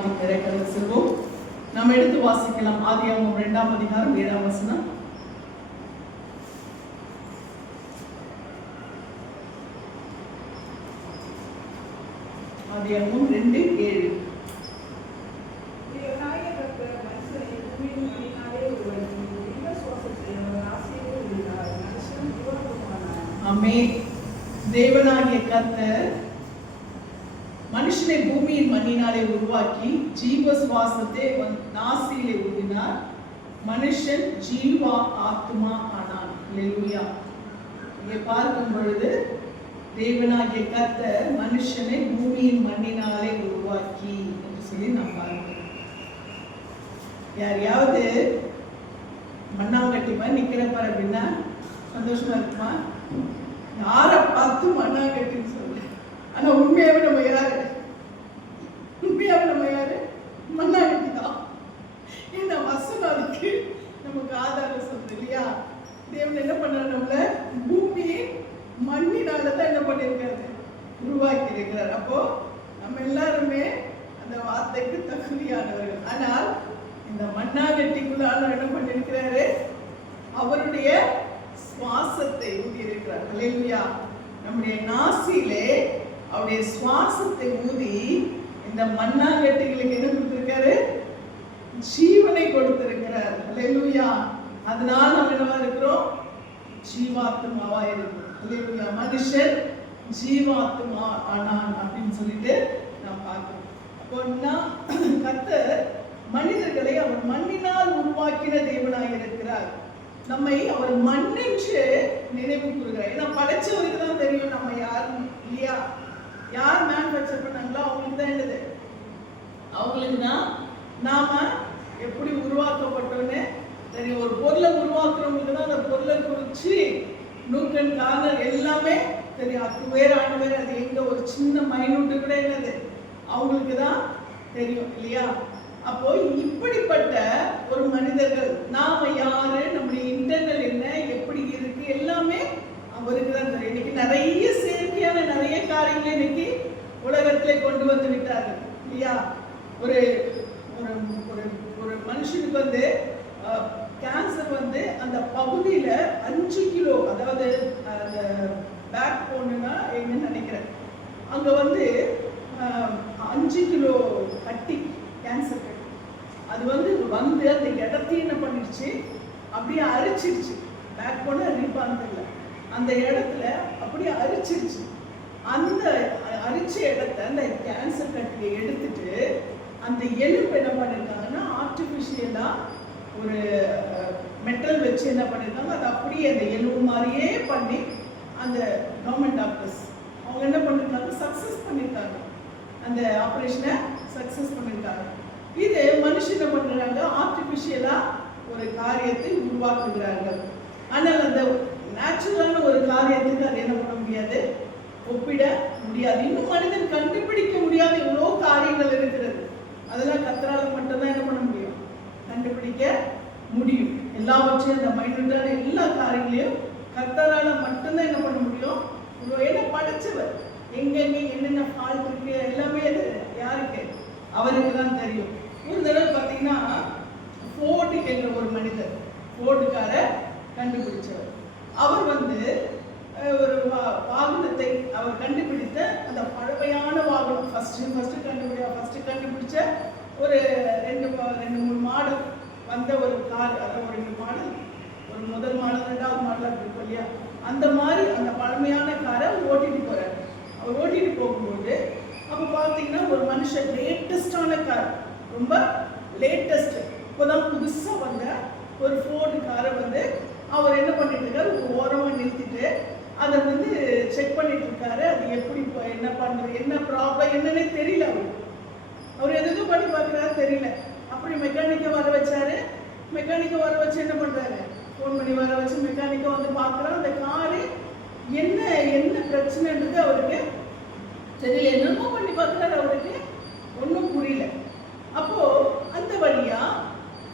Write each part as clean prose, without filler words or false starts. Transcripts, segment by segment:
வார்த்தை கடந்து செல்வோம். நாம் எடுத்து வாசிக்கலாம். ஆதியாகமம் 2ஆம் அதிகாரம் 7ஆம் வசனம். ஆதியாகமம் 2:7. தேவனாகிய கர்த்தர் மனுஷனை பூமியின் மண்ணினாலே உருவாக்கி ஜீவ சுவாசத்தை நாசியிலே ஊதினார். மனுஷன் ஜீவா ஆத்மா ஆனான். அல்லேலூயா. இங்கே பார்க்கும் பொழுது தேவனாகிய கர்த்தர் மனுஷனை பூமியின் மண்ணினாலே உருவாக்கி என்று சொல்லி நாம் பார்க்கிறோம். யாரையாவது மண்ணாங்கட்டி மாதிரி நிக்கிறப்பார் அப்படின்னா சந்தோஷமா இருக்குமா? யாரை பார்த்து மண்ணாங்கட்டின்னு சொல்லு. ஆனா உண்மையாவே நம்ம யாரு? மண்ணாங்கட்டி தான். இந்த வசனம் அதுக்கு நமக்கு ஆதாரம் சொல்றது இல்லையா? தேவன் என்ன பண்றாரு? நம்மள பூமியை மண்ணினாலதான் என்ன பண்ணிருக்காரு? உருவாக்கி இருக்கிறார். அப்போ நம்ம எல்லாருமே அந்த வார்த்தைக்கு தகுதியானவர்கள். ஆனால் இந்த மண்ணாங்கட்டிக்குள்ளால என்ன பண்ணிருக்கிறாரு? அவருடைய சுவாசத்தை ஊதி இருக்கிறார். அல்லேலூயா. நம்முடைய நாசியிலே அவருடைய சுவாசத்தை ஊதி இந்த மண்ணாங்கட்டிகளுக்கு என்ன கொடுத்திருக்காரு? ஜீவனை கொடுத்திருக்கிறார். அல்லேலூயா. அதனால நம்ம என்னவா இருக்கிறோம்? ஜீவாத்மாவா இருக்கிறோம். அல்லேலூயா. மனுஷன் ஜீவாத்மா ஆனான் அப்படின்னு சொல்லிட்டு நான் பார்க்கிறோம். அப்போ கர்த்தர் மனிதர்களை அவர் மண்ணினால் உருவாக்கின தேவனாக இருக்கிறார். நம்மை அவர் மண்ணென்று நினைவு கூறுகிறார். ஏன்னா படைச்சவருக்கு தான் தெரியும் நம்ம யாருன்னு இல்லையா? யார் மேனுஃபேக்சர் பண்ணாங்களோ அவங்களுக்கு தான் என்னது? அவங்களுக்கு தான் நாம எப்படி உருவாக்கப்பட்டோன்னு தெரியும். ஒரு பொருளை உருவாக்குறவங்களுக்கு தான் அந்த பொருளை குறிச்சு நூக்கன் கார்னர் எல்லாமே தெரியும். அது வேற ஆனவேற அது எங்க ஒரு சின்ன மைனூட்டு கூட என்னது அவங்களுக்கு தான் தெரியும் இல்லையா? அப்போ இப்படிப்பட்ட ஒரு மனிதர்கள் நாம யாரு, நம்முடைய இன்டர்னல் என்ன, எப்படி இருக்கு எல்லாமே அவருக்கு தான் தெரியும். இன்னைக்கு நிறைய செயற்கையான நிறைய காரியங்களை இன்னைக்கு உலகத்திலே கொண்டு வந்து விட்டார்கள் இல்லையா? ஒரு ஒரு மனுஷனுக்கு வந்து கேன்சர் வந்து அந்த பகுதியில 5 கிலோ, அதாவது அந்த பேக் போனுன்னா எங்கன்னு நினைக்கிறேன், அங்க வந்து 5 கிலோ கட்டி, கேன்சர் கட்டி, அது வந்து அந்த இடத்தையும் என்ன பண்ணிடுச்சு? அப்படியே அரிச்சிருச்சு. பேக் போன ரீபான் இல்லை, அந்த இடத்துல அப்படியே அரிச்சிருச்சு. அந்த அரிச்ச இடத்த அந்த கேன்சர் கட்டியை எடுத்துட்டு அந்த எலும்பு என்ன பண்ணிருக்காங்கன்னா ஆர்டிபிஷியலா ஒரு மெட்டல் வச்சு என்ன பண்ணிருக்காங்க, அது அப்படியே அந்த எலும்பு மாதிரியே பண்ணி அந்த கவர்மெண்ட் டாக்டர்ஸ் அவங்க என்ன பண்ணிருக்காங்க? சக்சஸ் பண்ணிருக்காங்க. அந்த ஆப்ரேஷனை சக்சஸ் பண்ணிருக்காங்க. இது மனுஷன் என்ன பண்றாங்க? ஆர்டிபிஷியலா ஒரு காரியத்தை உருவாக்குகிறார்கள். ஆனால் அந்த நேச்சுரலான ஒரு காரியத்துக்கு அது என்ன பண்ண முடியாது? ஒப்பிட முடியாது. இன்னும் மனிதன் கண்டுபிடிக்க முடியாத எவ்வளோ காரியங்கள் இருக்கிறது. அதெல்லாம் கர்த்தரால மட்டும்தான் என்ன பண்ண முடியும்? கண்டுபிடிக்க முடியும். எல்லாவற்றையும் அந்த மைனூட்டான எல்லா காரியங்களையும் கர்த்தரால மட்டும்தான் என்ன பண்ண முடியும்? என்ன படைச்சவர் எங்கெங்க என்னென்ன ஃபால்ட் இருக்கு எல்லாமே யாருக்கு? அவருக்கு தான் தெரியும். ஒரு தடவை பார்த்தீங்கன்னா ஃபோர்டு என்ற ஒரு மனிதர், ஃபோர்டுக்கார கண்டுபிடிச்சவர், அவர் வந்து ஒரு வாகனத்தை அவர் கண்டுபிடித்த அந்த பழமையான வாகனம் ஃபர்ஸ்ட் கண்டுபிடிச்ச ஒரு 2-3 மாடல் வந்த ஒரு கார், அதாவது ஒரு 2 மாடல், ஒரு முதல் மாடல் 2வது மாடல் அப்படி இருக்கும் இல்லையா? அந்த மாதிரி அந்த பழமையான காரை ஓட்டிட்டு போறாரு. அவர் ஓட்டிட்டு போகும்போது அப்போ பார்த்தீங்கன்னா ஒரு மனுஷன் லேட்டஸ்டான கார், ரொம்ப லேட்டஸ்ட், இப்போதான் புதுசாக வந்த ஒரு ஃபோர்டு காரை வந்து அவர் என்ன பண்ணிட்டு இருக்காரு? ஒரு ஓரமாக நிறுத்திட்டு அதை வந்து செக் பண்ணிட்டு இருக்காரு. அது எப்படி என்ன பண்ணுறது, என்ன ப்ராப்ளம் என்னன்னே தெரியல. அவர் எதுவும் பண்ணி பார்க்குறாரு, தெரியல. அப்படி மெக்கானிக்கை வர வச்சாரு. மெக்கானிக்கை வர வச்சு என்ன பண்ணுறாரு? ஃபோன் பண்ணி வர வச்சு மெக்கானிக்கை வந்து பார்க்குறாரு. அந்த காரு என்ன பிரச்சனைன்றது அவருக்கு தெரியல. என்னமோ பண்ணி பார்க்குறாரு, அவருக்கு ஒன்றும் புரியல. அப்போ அந்த வழியா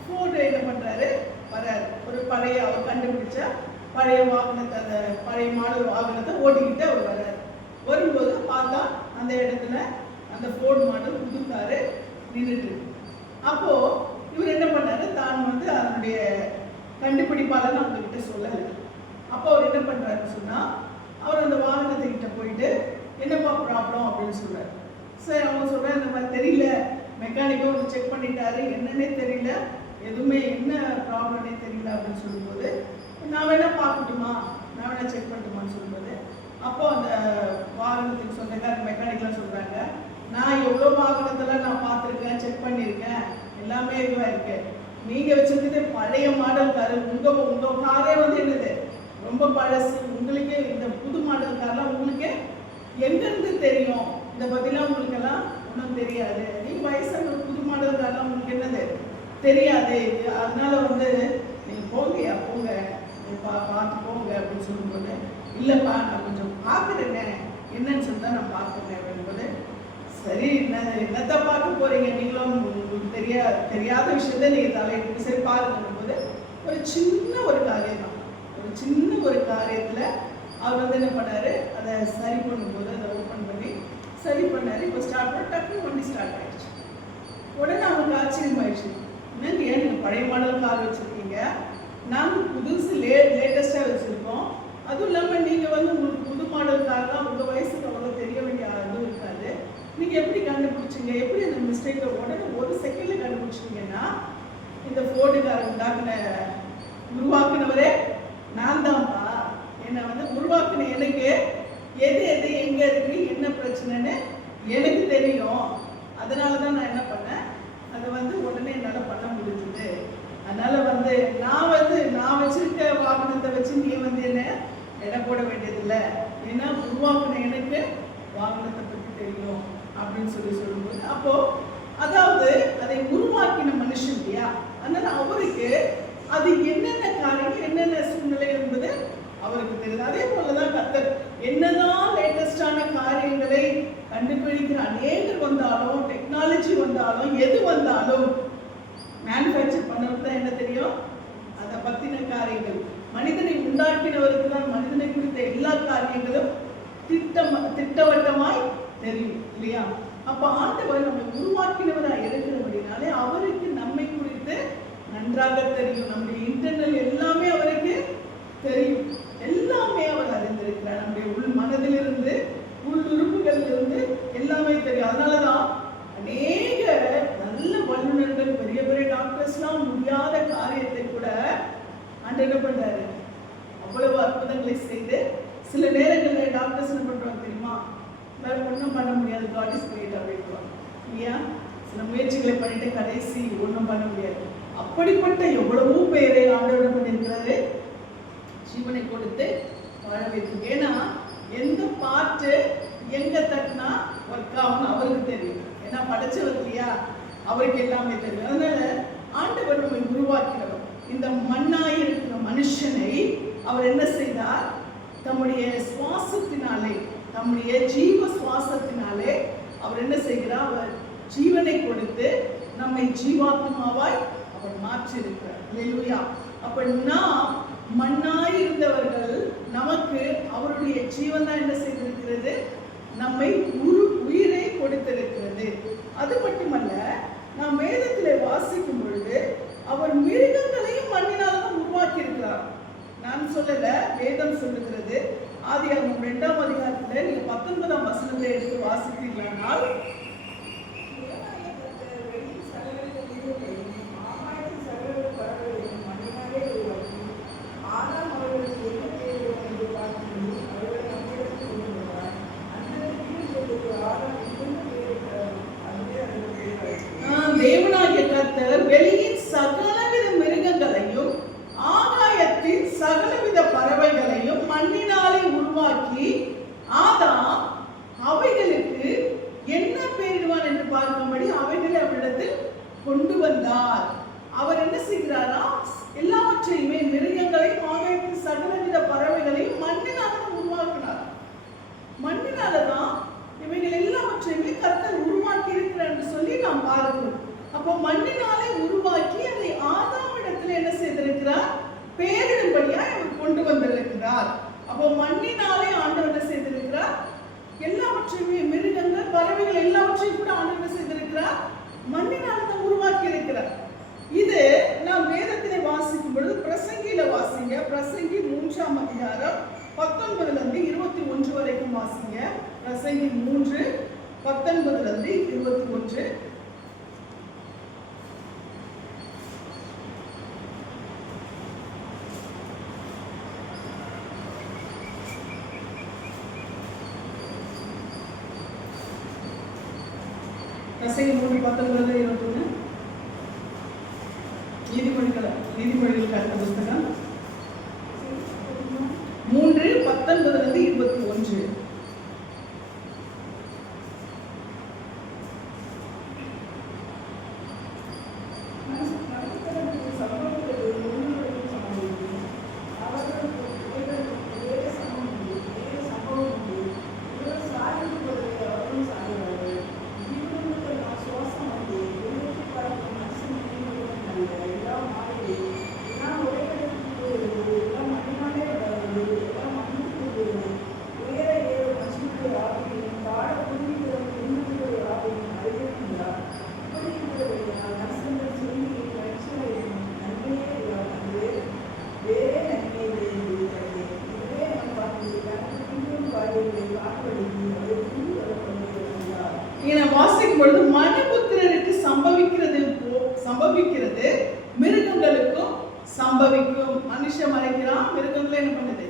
ஃபோர்டு என்ன பண்ணுறாரு? வராரு. ஒரு பழைய அவர் கண்டுபிடிச்ச பழைய வாகனத்தை, அந்த பழைய மாடல் வாகனத்தை ஓட்டிக்கிட்டு அவர் வர்றாரு. வரும்போது பார்த்தா அந்த இடத்துல அந்த ஃபோர்டு மாடல் புது காரு நின்றுட்டு இருக்கு. அப்போ இவர் என்ன பண்ணாரு, தான் வந்து அதனுடைய கண்டுபிடிப்பாளன்னு அவங்க கிட்ட சொல்லலை. அப்போ அவர் என்ன பண்றாருன்னு சொன்னா, அவர் அந்த வாகனத்துக்கிட்ட போயிட்டு என்னப்பா ப்ராப்ளம் அப்படின்னு சொல்றாரு. சரி, அவங்க சொல்றாரு இந்த மாதிரி தெரியல, மெக்கானிக்கும் வந்து செக் பண்ணிட்டாரு, என்னன்னே தெரியல, எதுவுமே என்ன ப்ராப்ளம்னே தெரியல அப்படின்னு சொல்லும்போது, நான் வேணா பார்க்கட்டுமா, நான் வேணா செக் பண்ணட்டுமான்னு சொல்லும்போது, அப்போ அந்த வாகனத்துக்கு சொந்தக்கார மெக்கானிக்லாம் சொல்றாங்க, நான் எவ்வளோ வாகனத்தெல்லாம் நான் பார்த்துருக்கேன், செக் பண்ணியிருக்கேன், எல்லாமே இதுவாக இருக்கு. நீங்க வச்சிருக்கிறது பழைய மாடல் காரு, உங்க காரே வந்து என்னது ரொம்ப பழசு, உங்களுக்கு இந்த புது மாடல் கார்லாம் உங்களுக்கு எங்கிருந்து தெரியும், இதை பத்திலாம் உங்களுக்கு எல்லாம் ஒன்றும் தெரியாது, நீங்க வயசான புது மாடல் கார்லாம் உங்களுக்கு என்னது தெரியாது, அதனால வந்து நீங்க போங்கயா போங்க, பார்த்து போங்க அப்படின்னு சொல்லும்போது, இல்லப்பா நான் கொஞ்சம் பார்க்குறேங்க, என்னன்னு சொல்லிட்டு நான் பார்க்குறேன் அப்படின்போது, சரி என்னத்தை பார்க்க போறீங்க, நீங்களும் உங்களுக்கு தெரியாத விஷயத்த நீங்க தலையிட்டு சரி பாருங்கும் போது, ஒரு சின்ன ஒரு காரியம் தான், ஒரு சின்ன ஒரு காரியத்துல அவர் வந்து என்ன பண்ணாரு, அதை சரி பண்ணும்போது அதை ஓப்பன் பண்ணி சரி பண்ணாரு. இப்போ ஸ்டார்ட் பண்ண டக்குனு வண்டி ஸ்டார்ட் ஆயிடுச்சு. உடனே அவங்களுக்கு ஆச்சரியமாயிடுச்சு, என்னங்க ஏன் நீங்கள் பழைய மாடல் கார் வச்சுருக்கீங்க, நாங்கள் புதுசு லேட்டஸ்ட்டாக வச்சுருக்கோம், அதுவும் இல்லாமல் நீங்கள் வந்து உங்களுக்கு புது மாடல் கார் தான், உங்கள் வயசுக்கு அவ்வளோ தெரிய வேண்டிய அதுவும் இருக்காது, நீங்கள் எப்படி கண்டுபிடிச்சிங்க, எப்படி அந்த மிஸ்டேக்கை உடனே ஒரு செகண்டில் கண்டுபிடிச்சிங்கன்னா, இந்த ஃபோர்டுக்கார உருவாக்குனவரே நான் தான்ப்பா, என்னை வந்து உருவாக்குன எனக்கு எது எது எங்கே இருக்கு என்ன பிரச்சனைன்னு எனக்கு தெரியும், அதனால தான் நான் என்ன பண்ணேன், அதை வந்து உடனே என்னால் பண்ண முடிஞ்சுது, அதனால வந்து நான் வச்சிருக்க வாகனத்தை வச்சு நீ வந்து என்ன எடை போட வேண்டியதில்லை, ஏன்னா உருவாக்குன எனக்கு வாகனத்தை பற்றி தெரியும் அப்படின்னு சொல்லும்போது, அப்போ அதாவது அதை உருவாக்கின மனுஷன் இல்லையா, அதனால அவருக்கு அது என்னென்ன காரியங்கள் என்னென்ன சூழ்நிலை என்பது அவருக்கு தெரியுது. அதே போலதான் கர்த்தர் என்னதான் லேட்டஸ்டான காரியங்களை கண்டுபிடிக்கிற அநேகர் வந்தாலும், டெக்னாலஜி வந்தாலும், எது வந்தாலும் மேனுஃபேக்சர் பண்ணவருக்கு தான் என்ன தெரியும், அதை பத்தின காரியங்கள். மனிதனை உண்டாக்கினவருக்கு தான் மனிதனை குறித்த எல்லா காரியங்களும் திட்டவட்டமாய் தெரியும் இல்லையா. அப்ப ஆண்டவர் நம்மை உருவாக்கினவராக இருக்கிறபடினாலே அவருக்கு நம்மை குறித்து நன்றாக தெரியும், நம்முடைய இன்டர்னல் எல்லாமே அவருக்கு தெரியும், எல்லாமே அவர் அறிந்திருக்கிறார், நம்முடைய உள் மனதிலிருந்து உள் உறுப்புகளிலிருந்து எல்லாமே தெரியும். அதனாலதான் அநேக நல்ல வல்லுநர்கள், பெரிய பெரிய டாக்டர்ஸ்லாம் முடியாத காரியத்தை கூட ஆண்டவர் என்ன பண்றாரு, அவ்வளவு அற்புதங்களை செய்து, சில நேரங்களில் டாக்டர்ஸ் என்ன பண்றாங்க தெரியுமா, வேற ஒன்றும் பண்ண முடியாது, காட் இஸ் கிரேட் அப்படின்றாங்க இல்லையா. சில முயற்சிகளை பண்ணிட்டு கடைசி ஒன்றும் பண்ண முடியாது. அப்படிப்பட்ட எவ்வளவோ பேரை ஆண்டவர் பண்ணியிருக்கிறாரு, ஜீவனை கொடுத்து வாழ வைத்து. ஏன்னா எந்த பாட்டு எங்க தட்டினா ஒர்க் ஆகும்னு அவருக்கு தெரியும், ஏன்னா படைச்சவர் இல்லையா, அவருக்கு எல்லாமே தெரியும். அதனால ஆண்டவர் நம்மை உருவாக்கினவர். இந்த மண்ணாய் இருக்கிற மனுஷனை அவர் என்ன செய்தார், தம்முடைய சுவாசத்தினாலே, தம்முடைய ஜீவ சுவாசத்தினாலே அவர் என்ன செய்கிறார், அவர் ஜீவனை கொடுத்து நம்மை ஜீவாத்மாவாய் அவர் மாற்றி இருக்கிறார். அல்லேலூயா. அப்ப நாம் மண்ணாய் இருந்தவர்கள், நமக்கு அவருடைய ஜீவன் தான் என்ன செய்திருக்கிறது, நம்மை உயிரை கொடுத்திருக்கிறது. அது மட்டுமல்ல, நாம் வேதத்திலே வாசிக்கும் பொழுது அவர் மிருகங்களையும் மண்ணினால் தான் உருவாக்கி இருக்கிறார். நான் சொல்லல, வேதம் சொல்லுகிறது. ஆதியாகமம் 2ஆம் அதிகாரத்துல நீங்க 19ஆம் வசனத்தை எடுத்து வாசித்தீர்களானால், தேவனாகிய கர்த்தர் வெளியின் சகலவித மிருகங்களையும் ஆகாயத்தின் சகலவித பறவைகளையும் மண்ணினாலே உருவாக்கி, ஆதாம் அவைகளுக்கு என்ன பெயரிடுவான் என்று பார்க்கும்படி அவைகளை அவரிடத்தில் கொண்டு வந்தார். அவர் என்ன செய்கிறாரா, எல்லாவற்றையுமே மிருகங்களையும் ஆகாயத்தின் சகலவித பறவைகளையும் மண்ணினால உருவாக்கினார். மண்ணினாலதான் இவைகள் எல்லாவற்றையுமே கர்த்தர் உருவாக்கி இருக்கிறார் என்று சொல்லி நாம் பார்க்கிறோம். அப்போ மண்ணினாலே உருவாக்கி அதை ஆதாமிடத்தில் என்ன செய்திருக்கிறார், பெயரிடும்படியாய் அவர் கொண்டு வந்திருக்கிறார். அப்போ மண்ணினாலே ஆண்டவர் என்ன செய்திருக்கிறார், எல்லாவற்றையுமே மிருகங்கள் பறவைகள் எல்லாவற்றையும் கூட ஆண்டவர் என்ன செய்திருக்கிறார், மண்ணினால தான் உருவாக்கி இருக்கிறார். இது நாம் வேதத்திலே வாசிக்கும் பொழுது பிரசங்கியில வாசிங்க. பிரசங்கி 3ஆம் அதிகாரம் 19 இருந்து 21 வரைக்கும் வாசிங்க. பிரசங்கி 3 19 இருந்து 21. பிரசங்கி 3:19-21. நீதிமொழிகள் கருத்த புஸ்தகம் 3:19-21. வாசிக்கும் பொழுது மனுபுத்திரருக்கு சம்பவிக்கிறது மிருகங்களுக்கும் சம்பவிக்கும். மனுஷன் மறைக்கிறான், மிருகங்களும் என்ன பண்ணுது?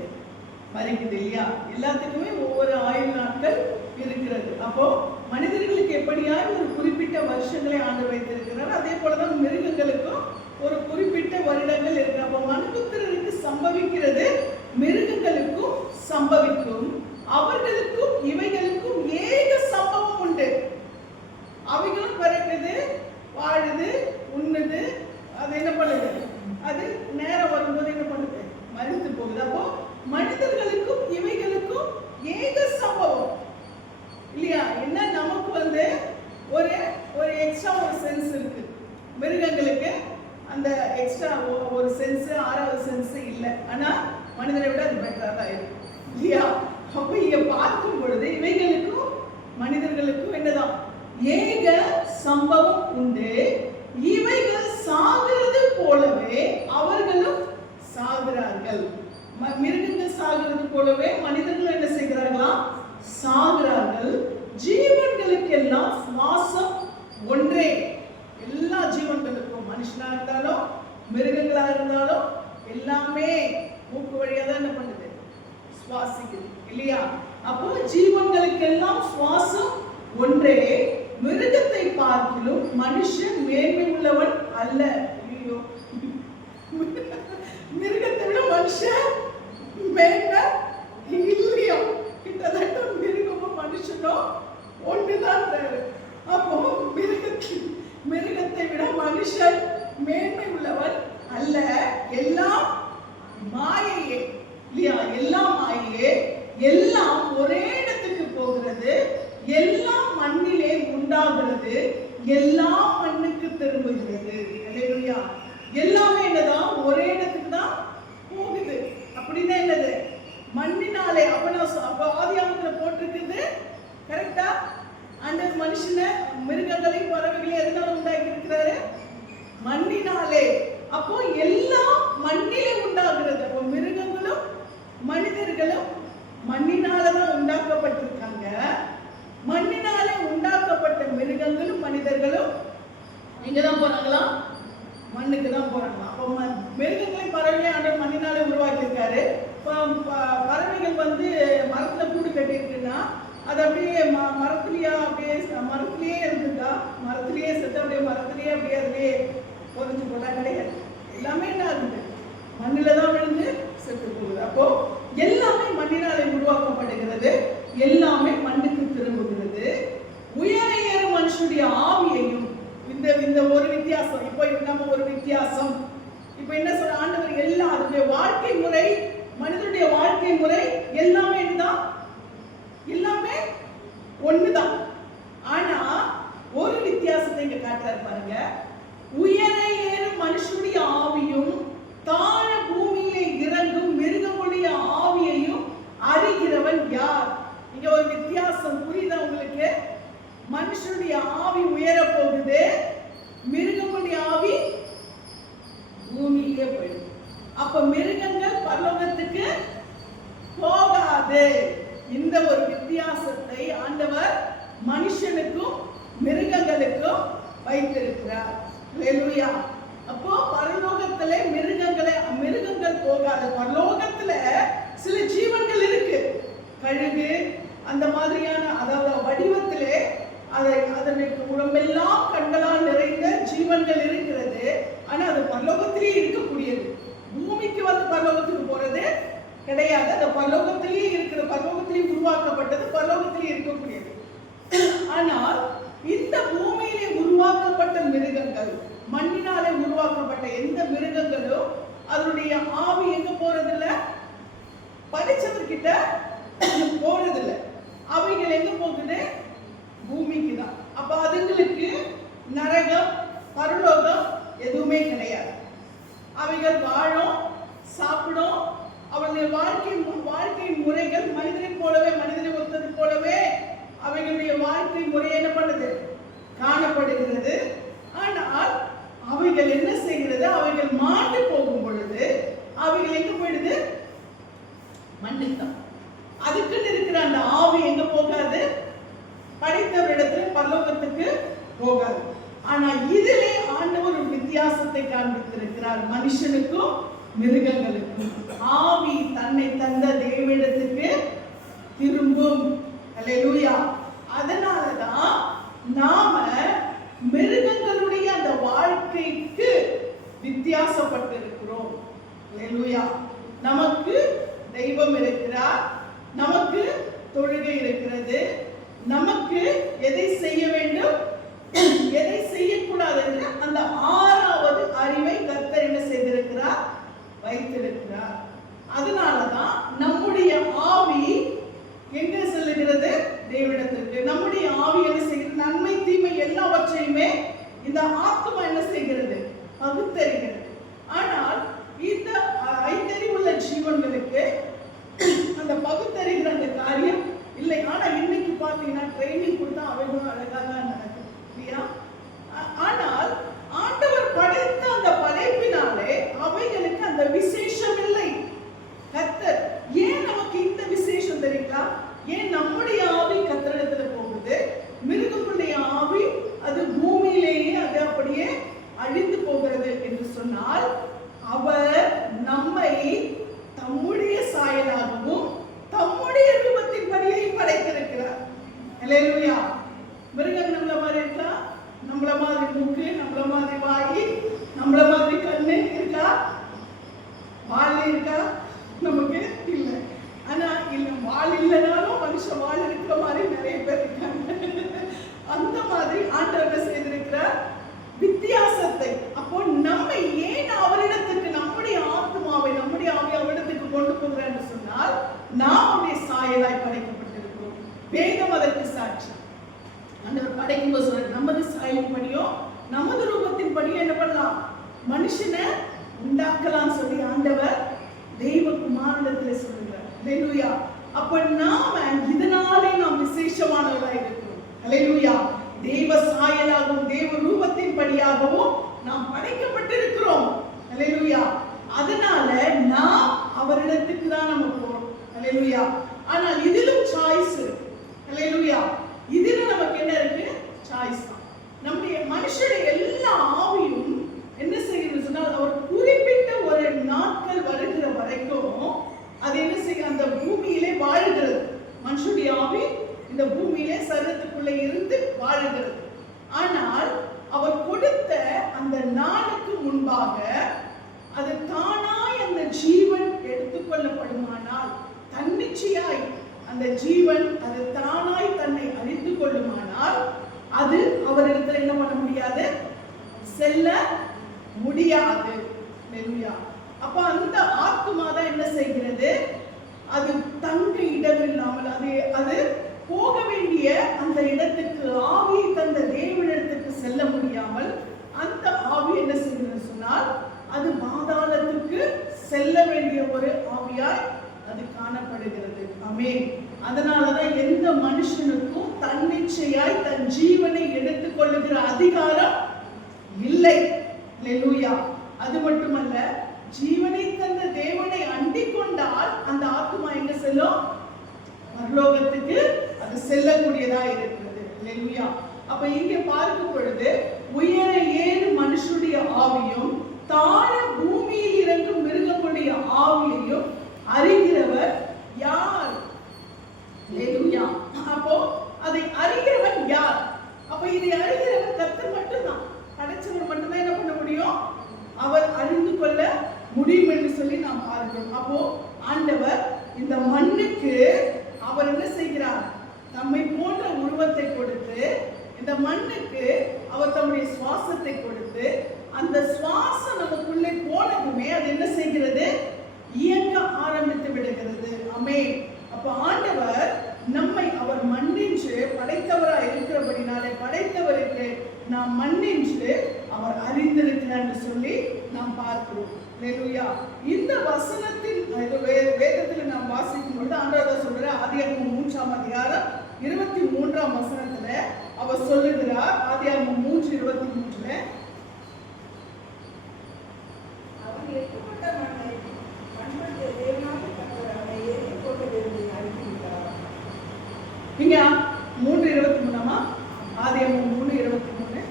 மறைக்குது இல்லையா? எல்லாத்துக்குமே ஒவ்வொரு ஆயுள் நாட்கள் இருக்கிறது. அப்போ மனிதர்களுக்கு எப்படியாவது ஒரு குறிப்பிட்ட வருஷங்களை ஆண்டு வைத்திருக்கிறார், அதே போலதான் மிருகங்களுக்கும் ஒரு குறிப்பிட்ட வருடங்கள் இருக்கு. அப்போ மனுபுத்திரருக்கு சம்பவிக்கிறது மிருகங்களுக்கும் சம்பவிக்கும், அவர்களுக்கும் இவைகளுக்கும் ஏக சம்பவம் உண்டு. அவைகளும் பிறக்குது, வாழுது, உண்ணுது, அது என்ன பண்ணுது? அது நேரம் வரும்போது என்ன பண்ணுது? மறித்து போகுது. அப்போ மனிதர்களுக்கும் இவைகளுக்கும் ஏக சம்பவம் இல்லையா? என்ன நமக்கு ஒரு எக்ஸ்ட்ரா ஒரு சென்ஸ் இருக்கு, மிருகங்களுக்கு அந்த எக்ஸ்ட்ரா ஒரு சென்ஸ், 6வது சென்ஸ் இல்லை. ஆனா மனிதரை விட அது பெட்டரா தான் இருக்கு இல்லையா? அப்ப இங்க பார்க்கும் பொழுது இவைகளுக்கும் மனிதர்களுக்கும் என்னதான் ஏக சம்பவம் உண்டு. இவைகள் சாகிறது போலவே அவர்களும் சாகிறார்கள். மிருகங்கள் சாகிறது போலவே மனிதர்கள் என்ன செய்கிறார்களா? சாகிறார்கள். ஜீவன்களுக்கு எல்லாம் சுவாசம் ஒன்றே. எல்லா ஜீவன்களுக்கும், மனுஷனா இருந்தாலும் மிருகங்களா இருந்தாலும் எல்லாமே மூக்கு வழியா தான் என்ன பண்ணுது? சுவாசிக்குது இல்லையா? அப்போ ஜீவன்களுக்கெல்லாம் சுவாசம் ஒன்றே. மிருகத்தை பார்க்கிலும் மனுஷன் மேன்மை உள்ளவன் அல்ல. ஐயோ, மிருகத்தை விட மனுஷன் மேன்மை இல்லையா? கிட்டத்தட்ட மிருகமும் மனுஷனும் ஒன்றுதான். அப்போ மிருகத்தை விட மனுஷன் மேன்மை உள்ளவன் அல்ல. எல்லாம் மாயையே இல்லையா? எல்லாம் மாயையே. எல்லாம் ஒரே இடத்துக்கு போகிறது, எல்லாம் மண்ணிலே உண்டாகிறது, எல்லாம் மண்ணுக்கு திரும்புகிறது. அல்லேலூயா. எல்லாமே என்னதான்? ஒரே இடத்துக்கு தான் போகுது. அப்படின்னா என்னது? மண்ணினாலே. அப்ப ஆதியாகமத்துல போட்டிருக்குது கரெக்டா? அந்த மனுஷனை, மிருகங்களை, பறவைகளை எதனால உண்டாக்கி இருக்கிறாரு? மண்ணினாலே. அப்போ எல்லாம் மண்ணிலே உண்டாகிறது. அப்போ மிருகங்களும் மனிதர்களும் மண்ணினாலதான் உண்டாக்கப்பட்டிருக்காங்க. மண்ணினாலே உண்டாக்கப்பட்ட மிருகங்களும் மனிதர்களும் எங்கதான் போறாங்களா? மண்ணுக்கு தான் போறாங்களா? அப்போ மிருகங்களை, பறவைகளை ஆண்டவர் மண்ணினாலே உருவாக்கி இருக்காரு. பறவைகள் மரத்துல கூடு கட்டி இருக்குன்னா அது அப்படியே மரத்திலேயே இருந்துட்டா, மரத்திலேயே செத்து அப்படியே மரத்திலேயே அதுலயே பொறிஞ்சு போட்டா கிடையாது. எல்லாமே என்ன ஆகுது? மண்ணில தான் விழுந்து செத்து போகுது. அப்போ எல்லாமே மண்ணினாலே உருவாக்கப்படுகிறது, எல்லாமே மண்ணுக்கு திரும்புகிறது. உயர ஏறும் மனுஷனுடைய ஆவியையும் இந்த ஒரு வித்தியாசம். இப்போ நம்ம ஒரு வித்தியாசம். இப்போ என்ன சொல்ற ஆண்டவர்? எல்லா அதனுடைய வாழ்க்கை முறை, மனிதனுடைய வாழ்க்கை முறை எல்லாமே என்னதான்? எல்லாமே ஒண்ணுதான். ஆனா ஒரு வித்தியாசத்தை இங்க காட்டுறாரு பாருங்க. உயர ஏறும் மனுஷனுடைய ஆவியும் தாழ பூமியிலே இறங்கும் மிருகமுடைய ஆவியையும் அறிகிறவன் யார்? இங்க ஒரு வித்தியாசம் புரியுதா உங்களுக்கு? மனுஷனுடைய ஆவி உயர போகுது, போகாது. இந்த ஒரு வித்தியாசத்தை ஆண்டவர் மனுஷனுக்கும் மிருகங்களுக்கும் வைத்திருக்கிறார். ஹல்லேலூயா. அப்போ பரலோகத்திலே மிருகங்கள் போகாது. பரலோகத்துல சில ஜீவன்கள் இருக்கு. கழுகு அந்த மாதிரியான அதாவது வடிவத்திலே அதனுக்கு உடம்பெல்லாம் கண்களால் நிறைந்த ஜீவன்கள் இருக்கிறது. ஆனா அது பரலோகத்திலே இருக்கக்கூடியது. பூமிக்கு வந்து பரலோகத்துக்கு போறது கிடையாது. அந்த பரலோகத்திலே இருக்கிற, பரலோகத்திலே உருவாக்கப்பட்டது, பரலோகத்திலே இருக்கக்கூடியது. ஆனால் இந்த பூமியிலே உருவாக்கப்பட்ட மிருகங்கள், மண்ணினாலே உருவாக்கப்பட்ட எந்த மிருகங்களும் அதனுடைய ஆவி எங்க போறதில்லை, பரிச்சவர்கிட்ட போறதில்லை. அவைகள் எங்க போகுது, பூமிக்கு தான். அப்ப அதுங்களுக்கு நரகம் பரலோகம் எதுவுமே கிடையாது. அவைகள் வாழும், சாப்பிடும். அவர்களுடைய வாழ்க்கை முறைகள் மனிதனை போலவே, மனிதனை ஒத்தது போலவே அவைகளுடைய வாழ்க்கை முறை என்ன பண்ணுது, காணப்படுகிறது. ஆனால் அவைகள் என்ன செய்கிறது, அவைகள் மாண்டு போகும் பொழுது அவைகள் எங்க போயிடுது, மண்ணுக்கு. அதுக்குன்னு இருக்கிற அந்த ஆவி எங்க போகாது, படைத்தவரிடத்துல பரலோகத்துக்கு போகாது. ஆனா இதிலே ஆண்டவர் ஒரு வித்தியாசத்தை காண்பித்திருக்கிறார் மனுஷனுக்கும் மிருகங்களுக்கும். ஆவி தன்னை தந்த தேவனிடத்துக்கு திரும்பும். ஹல்லேலூயா. அதனாலதான் நாம மிருகங்களுடைய அந்த வாழ்க்கைக்கு வித்தியாசப்பட்டிருக்கிறோம். ஹல்லேலூயா. நமக்கு தெய்வம் இருக்கிறார், நமக்கு தொழுகை இருக்கிறது, நமக்கு எதை செய்ய வேண்டும் எதை செய்யக்கூடாது என்று அந்த 6வது அறிவை கர்த்தர் என்ன செய்திருக்கிறார், வைத்திருக்கிறார். அதனாலதான் நம்முடைய ஆவி எங்க செல்லுகிறது, தேவனிடத்திற்கு. நம்முடைய ஆவி என்ன செய்கிறது, நன்மை தீமை எல்லாவற்றையுமே இந்த ஆத்மா என்ன செய்கிறது, பகுத்தறிகிறது. ஆனால் இந்த ஐந்தறிவுள்ள ஜீவன்களுக்கு அந்த பகுத்தறிகிற அந்த காரியம் இல்லை. ஆனா இன்னைக்கு பாத்தீங்கன்னா ட்ரைனிங் கொடுத்தா அவைகளும் அழகாக நடக்கும் இல்லையா? ஆனால் ஆண்டவர் படைத்த அந்த படைப்பினாலே அவைகளுக்கு அந்த விசேஷம் இல்லை. கர்த்தர் ஏன் நமக்கு இந்த விசேஷம் தெரியுங்களா? ஏன் நம்முடைய ஆவி கர்த்தரிடத்துல போகுது, மிருகங்களுடைய ஆவி அது பூமியிலேயே அது அப்படியே அழிந்து போகிறது என்று சொன்னால், அவர் நம்மை தம்முடைய சாயலாகவும் தம்முடைய ரூபத்தின் படியையும் படைத்திருக்கிறார். ஹல்லேலூயா. மிருகம் நம்மள மாதிரி இருக்கா, நம்மள மாதிரி மூக்கு, நம்மள மாதிரி வாய், நம்மள மாதிரி கண்ணு இருக்கா, வால் இருக்கா? நமக்கு இல்லை. ஆனா இல்ல, வால் இல்லைனாலும் மனுஷ வால் இருக்கிற மாதிரி நிறைய பேர் இருக்காங்க. அந்த மாதிரி ஆண்டவர் செய்திருக்கிறார் வித்தியாசத்தை. அப்போ நம்ம ஏன் அவரிடத்துக்கு நம்முடைய ஆத்மாவை, நம்முடைய ஆவி அவரிடத்துக்கு கொண்டு போகிறார் என்று சொன்னால், நாம் அவருடைய சாயலாய் படைக்கப்பட்டிருக்கிறோம். வேதம் அதற்கு சாட்சி. ஆண்டவர் படைக்கும் போது சொல்ற, நமது சாயலின் படியோ நமது ரூபத்தின் படியோ என்ன பண்ணலாம், மனுஷனை உண்டாக்கலாம் சொல்லி ஆண்டவர் தெய்வகுமாரனிடத்தில் சொல்லுகிறார். ஹல்லேலூயா. அப்ப நாம இதனாலே நாம் விசேஷமானவர்களாக இருக்கிறோம். ஹல்லேலூயா. தெய்வ சாயலாகவும் தெய்வ ரூபத்தின் படியாகவும் நாம் படைக்கப்பட்டிருக்கிறோம். ஹல்லேலூயா. அதனால நாம் அவரிடத்துக்கு தான் நம்ம போறோம். ஹல்லேலூயா. ஆனால் இதிலும் சாய்ஸ் இருக்கு. ஹல்லேலூயா. இதுல நமக்கு என்ன இருக்கு, சாய்ஸ் தான். நம்முடைய மனுஷனுடைய எல்லா ஆவியும் என்ன செய்யணும்னு சொன்னால், அவர் குறிப்பிட்ட ஒரு நாட்கள் வருகிற வரைக்கும் அது என்ன செய்ய, அந்த பூமியிலே வாழுகிறது. மனுஷனுடைய ஆவி இந்த பூமியிலே சரீரத்துக்குள்ளே இருந்து வாழுகிறது. ஆனால் அவர் கொடுத்த அந்த நாளுக்கு முன்பாக அது தானாய் அந்த ஜீவன் எடுத்துக்கொள்ளப்படுமானால், தன்னிச்சையாய் அந்த ஜீவன் அது தானாய் தன்னை அழித்துக் கொள்ளுமானால், அது அவரிடத்தில் என்ன பண்ண முடியாது, செல்ல முடியாது. அப்ப அந்த ஆத்மா தான் என்ன செய்கிறது, அது தங்க இடம் இல்லாமல் அது போக வேண்டிய அந்த இடத்துக்கு, ஆவியை தந்த தேவனிடத்துக்கு செல்ல முடியாமல் அந்த ஆவி என்ன செய்கிறது சொன்னால், அது பாதாளத்துக்கு செல்ல வேண்டிய ஒரு ஆவியாய் அது காணப்படுகிறது. ஆமென். அதனாலதான் எந்த மனுஷனுக்கும் தன்னிச்சையாய் தன் ஜீவனை எடுத்துக் கொள்ளுகிற அதிகாரம் இல்லை. ஹல்லேலூயா. அது மட்டுமல்ல, ஜீவனை தந்த தேவனை அண்டிக் கொண்டால் அந்த ஆத்மா எங்க செல்லும், பரலோகத்துக்கு அது செல்லக்கூடியதா இருக்கிறது. அல்லேலூயா. அப்ப இங்கே பார்க்கும் பொழுது உயர ஏழு மனுஷனுடைய ஆவியும் தாழ பூமியில் இறங்கும் மிருகங்களுடைய ஆவியையும் அறிகிறவர் யார்? அல்லேலூயா. அப்போ அதை அறிகிறவன் யார்? அப்ப இதை அறிகிறவன் கர்த்தர் மட்டும்தான். படைச்சவர் மட்டும்தான் என்ன பண்ண முடியும்? அவர் அறிந்து கொள்ள முடியும் என்று சொல்லி நாம் பார்க்கிறோம். அப்போ ஆண்டவர் இந்த மண்ணுக்கு அவர் என்ன செய்கிறார்? நம்மை போன்ற உருவத்தை கொடுத்து இந்த மண்ணுக்கு அவர் தம்முடைய சுவாசத்தை கொடுத்து அந்த சுவாசம் நமக்குள்ளே போனதுமே அது என்ன செய்கிறது? இயங்க ஆரம்பித்து விடுகிறது. ஆமென். அப்ப ஆண்டவர் நம்மை அவர் மண்ணின்று படைத்தவராய் இருக்கிறபடினாலே படைத்தவருக்கு நாம் மண்ணின்று அவர் அறிந்திருக்கிறார் என்று சொல்லி நாம் பார்க்கிறோம். அல்லேலூயா. இந்த வசனத்தின் வேதத்தில் நாம் வாசிக்கும் பொழுது ஆண்டவர் சொல்ற ஆதியாகமம் 3ஆம் அதிகாரம் 23ஆம் வசனத்துல அவர் சொல்லுகிறார். ஆதியாகமம் 3:23 அவன் எட்டுப்பட்ட மண்ணை பண்படுத்திய தேவனாகிய கர்த்தர் அவனை ஏறிப் போட்டதிலிருந்து அழித்துவிட்டார். இங்க 3:23 ஆதியாகமம் 3:23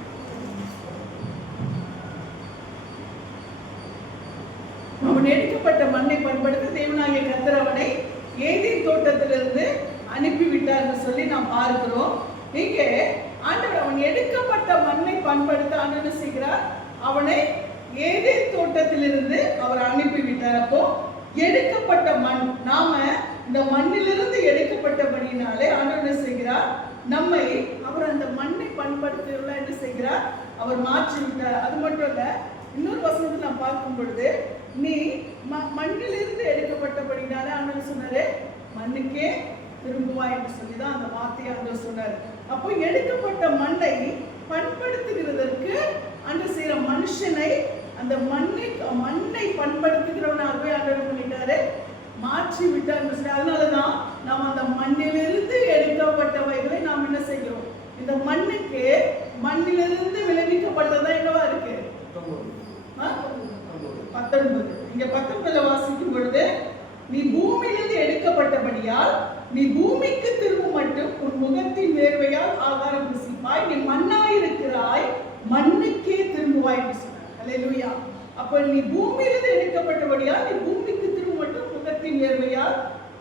அவன் எடுக்கப்பட்ட மண்ணை பண்படுத்த தேவனாகிய கர்த்தர் அவனை ஏதேன் தோட்டத்திலிருந்து அனுப்பிவிட்டார் என்று சொல்லி நாம் பார்க்கிறோம். இங்கே ஆண்டவர் அவன் எடுக்கப்பட்ட மண்ணை பண்படுத்த ஆண்டவர் செய்கிறார், அவனை ஏதேன் தோட்டத்திலிருந்து அவர் அனுப்பிவிட்டார். அப்போ எடுக்கப்பட்ட மண், நாம இந்த மண்ணிலிருந்து எடுக்கப்பட்டபடினாலே ஆண்டவர் செய்கிறார், நம்மை அவர் அந்த மண்ணை பண்படுத்த என்ன செய்கிறார்? அவர் மாற்றி விட்டார். அது மட்டும் இல்ல, இன்னொரு வசனத்தில் நாம் பார்க்கும் பொழுது நீ மண்ணிலிருந்து எடுக்கப்பட்டபடினாலே ஆண்டவர் சொன்னாரு மண்ணுக்கே திரும்புவாய் என்று சொல்லிதான் அந்த வார்த்தையை ஆண்டவர் சொன்னார். அப்போ எடுக்கப்பட்ட மண்ணை பண்படுத்துகிறதற்கு ஆண்டவர் செய்யற மனுஷனை அந்த மண்ணை பண்படுத்துகிறவனாகவே ஆண்டவர் பண்ணிட்டாரு, மாற்றி விட்டார். அதனாலதான் நாம் அந்த மண்ணிலிருந்து எடுக்கப்பட்டவைகளை நாம் என்ன செய்கிறோம்? இந்த மண்ணுக்கு மண்ணிலிருந்து விளைவிக்கப்பட்டதான் என்னவா இருக்கு? 19. இங்க 19 வாசிக்கும் பொழுது நீ பூமியிலிருந்து எடுக்கப்பட்டபடியால் நீ பூமிக்கு திரும்ப மட்டும் உன் முகத்தின் வேர்வையால் ஆகாரம் புசிப்பாய், நீ மண்ணாயிருக்கிறாய் மண்ணுக்கே திரும்புவாய் என்று சொன்னார். அல்லேலூயா. அப்ப நீ பூமியிலிருந்து எடுக்கப்பட்டபடியால் நீ பூமிக்கு திரும்ப மட்டும் முகத்தின் வேர்வையால்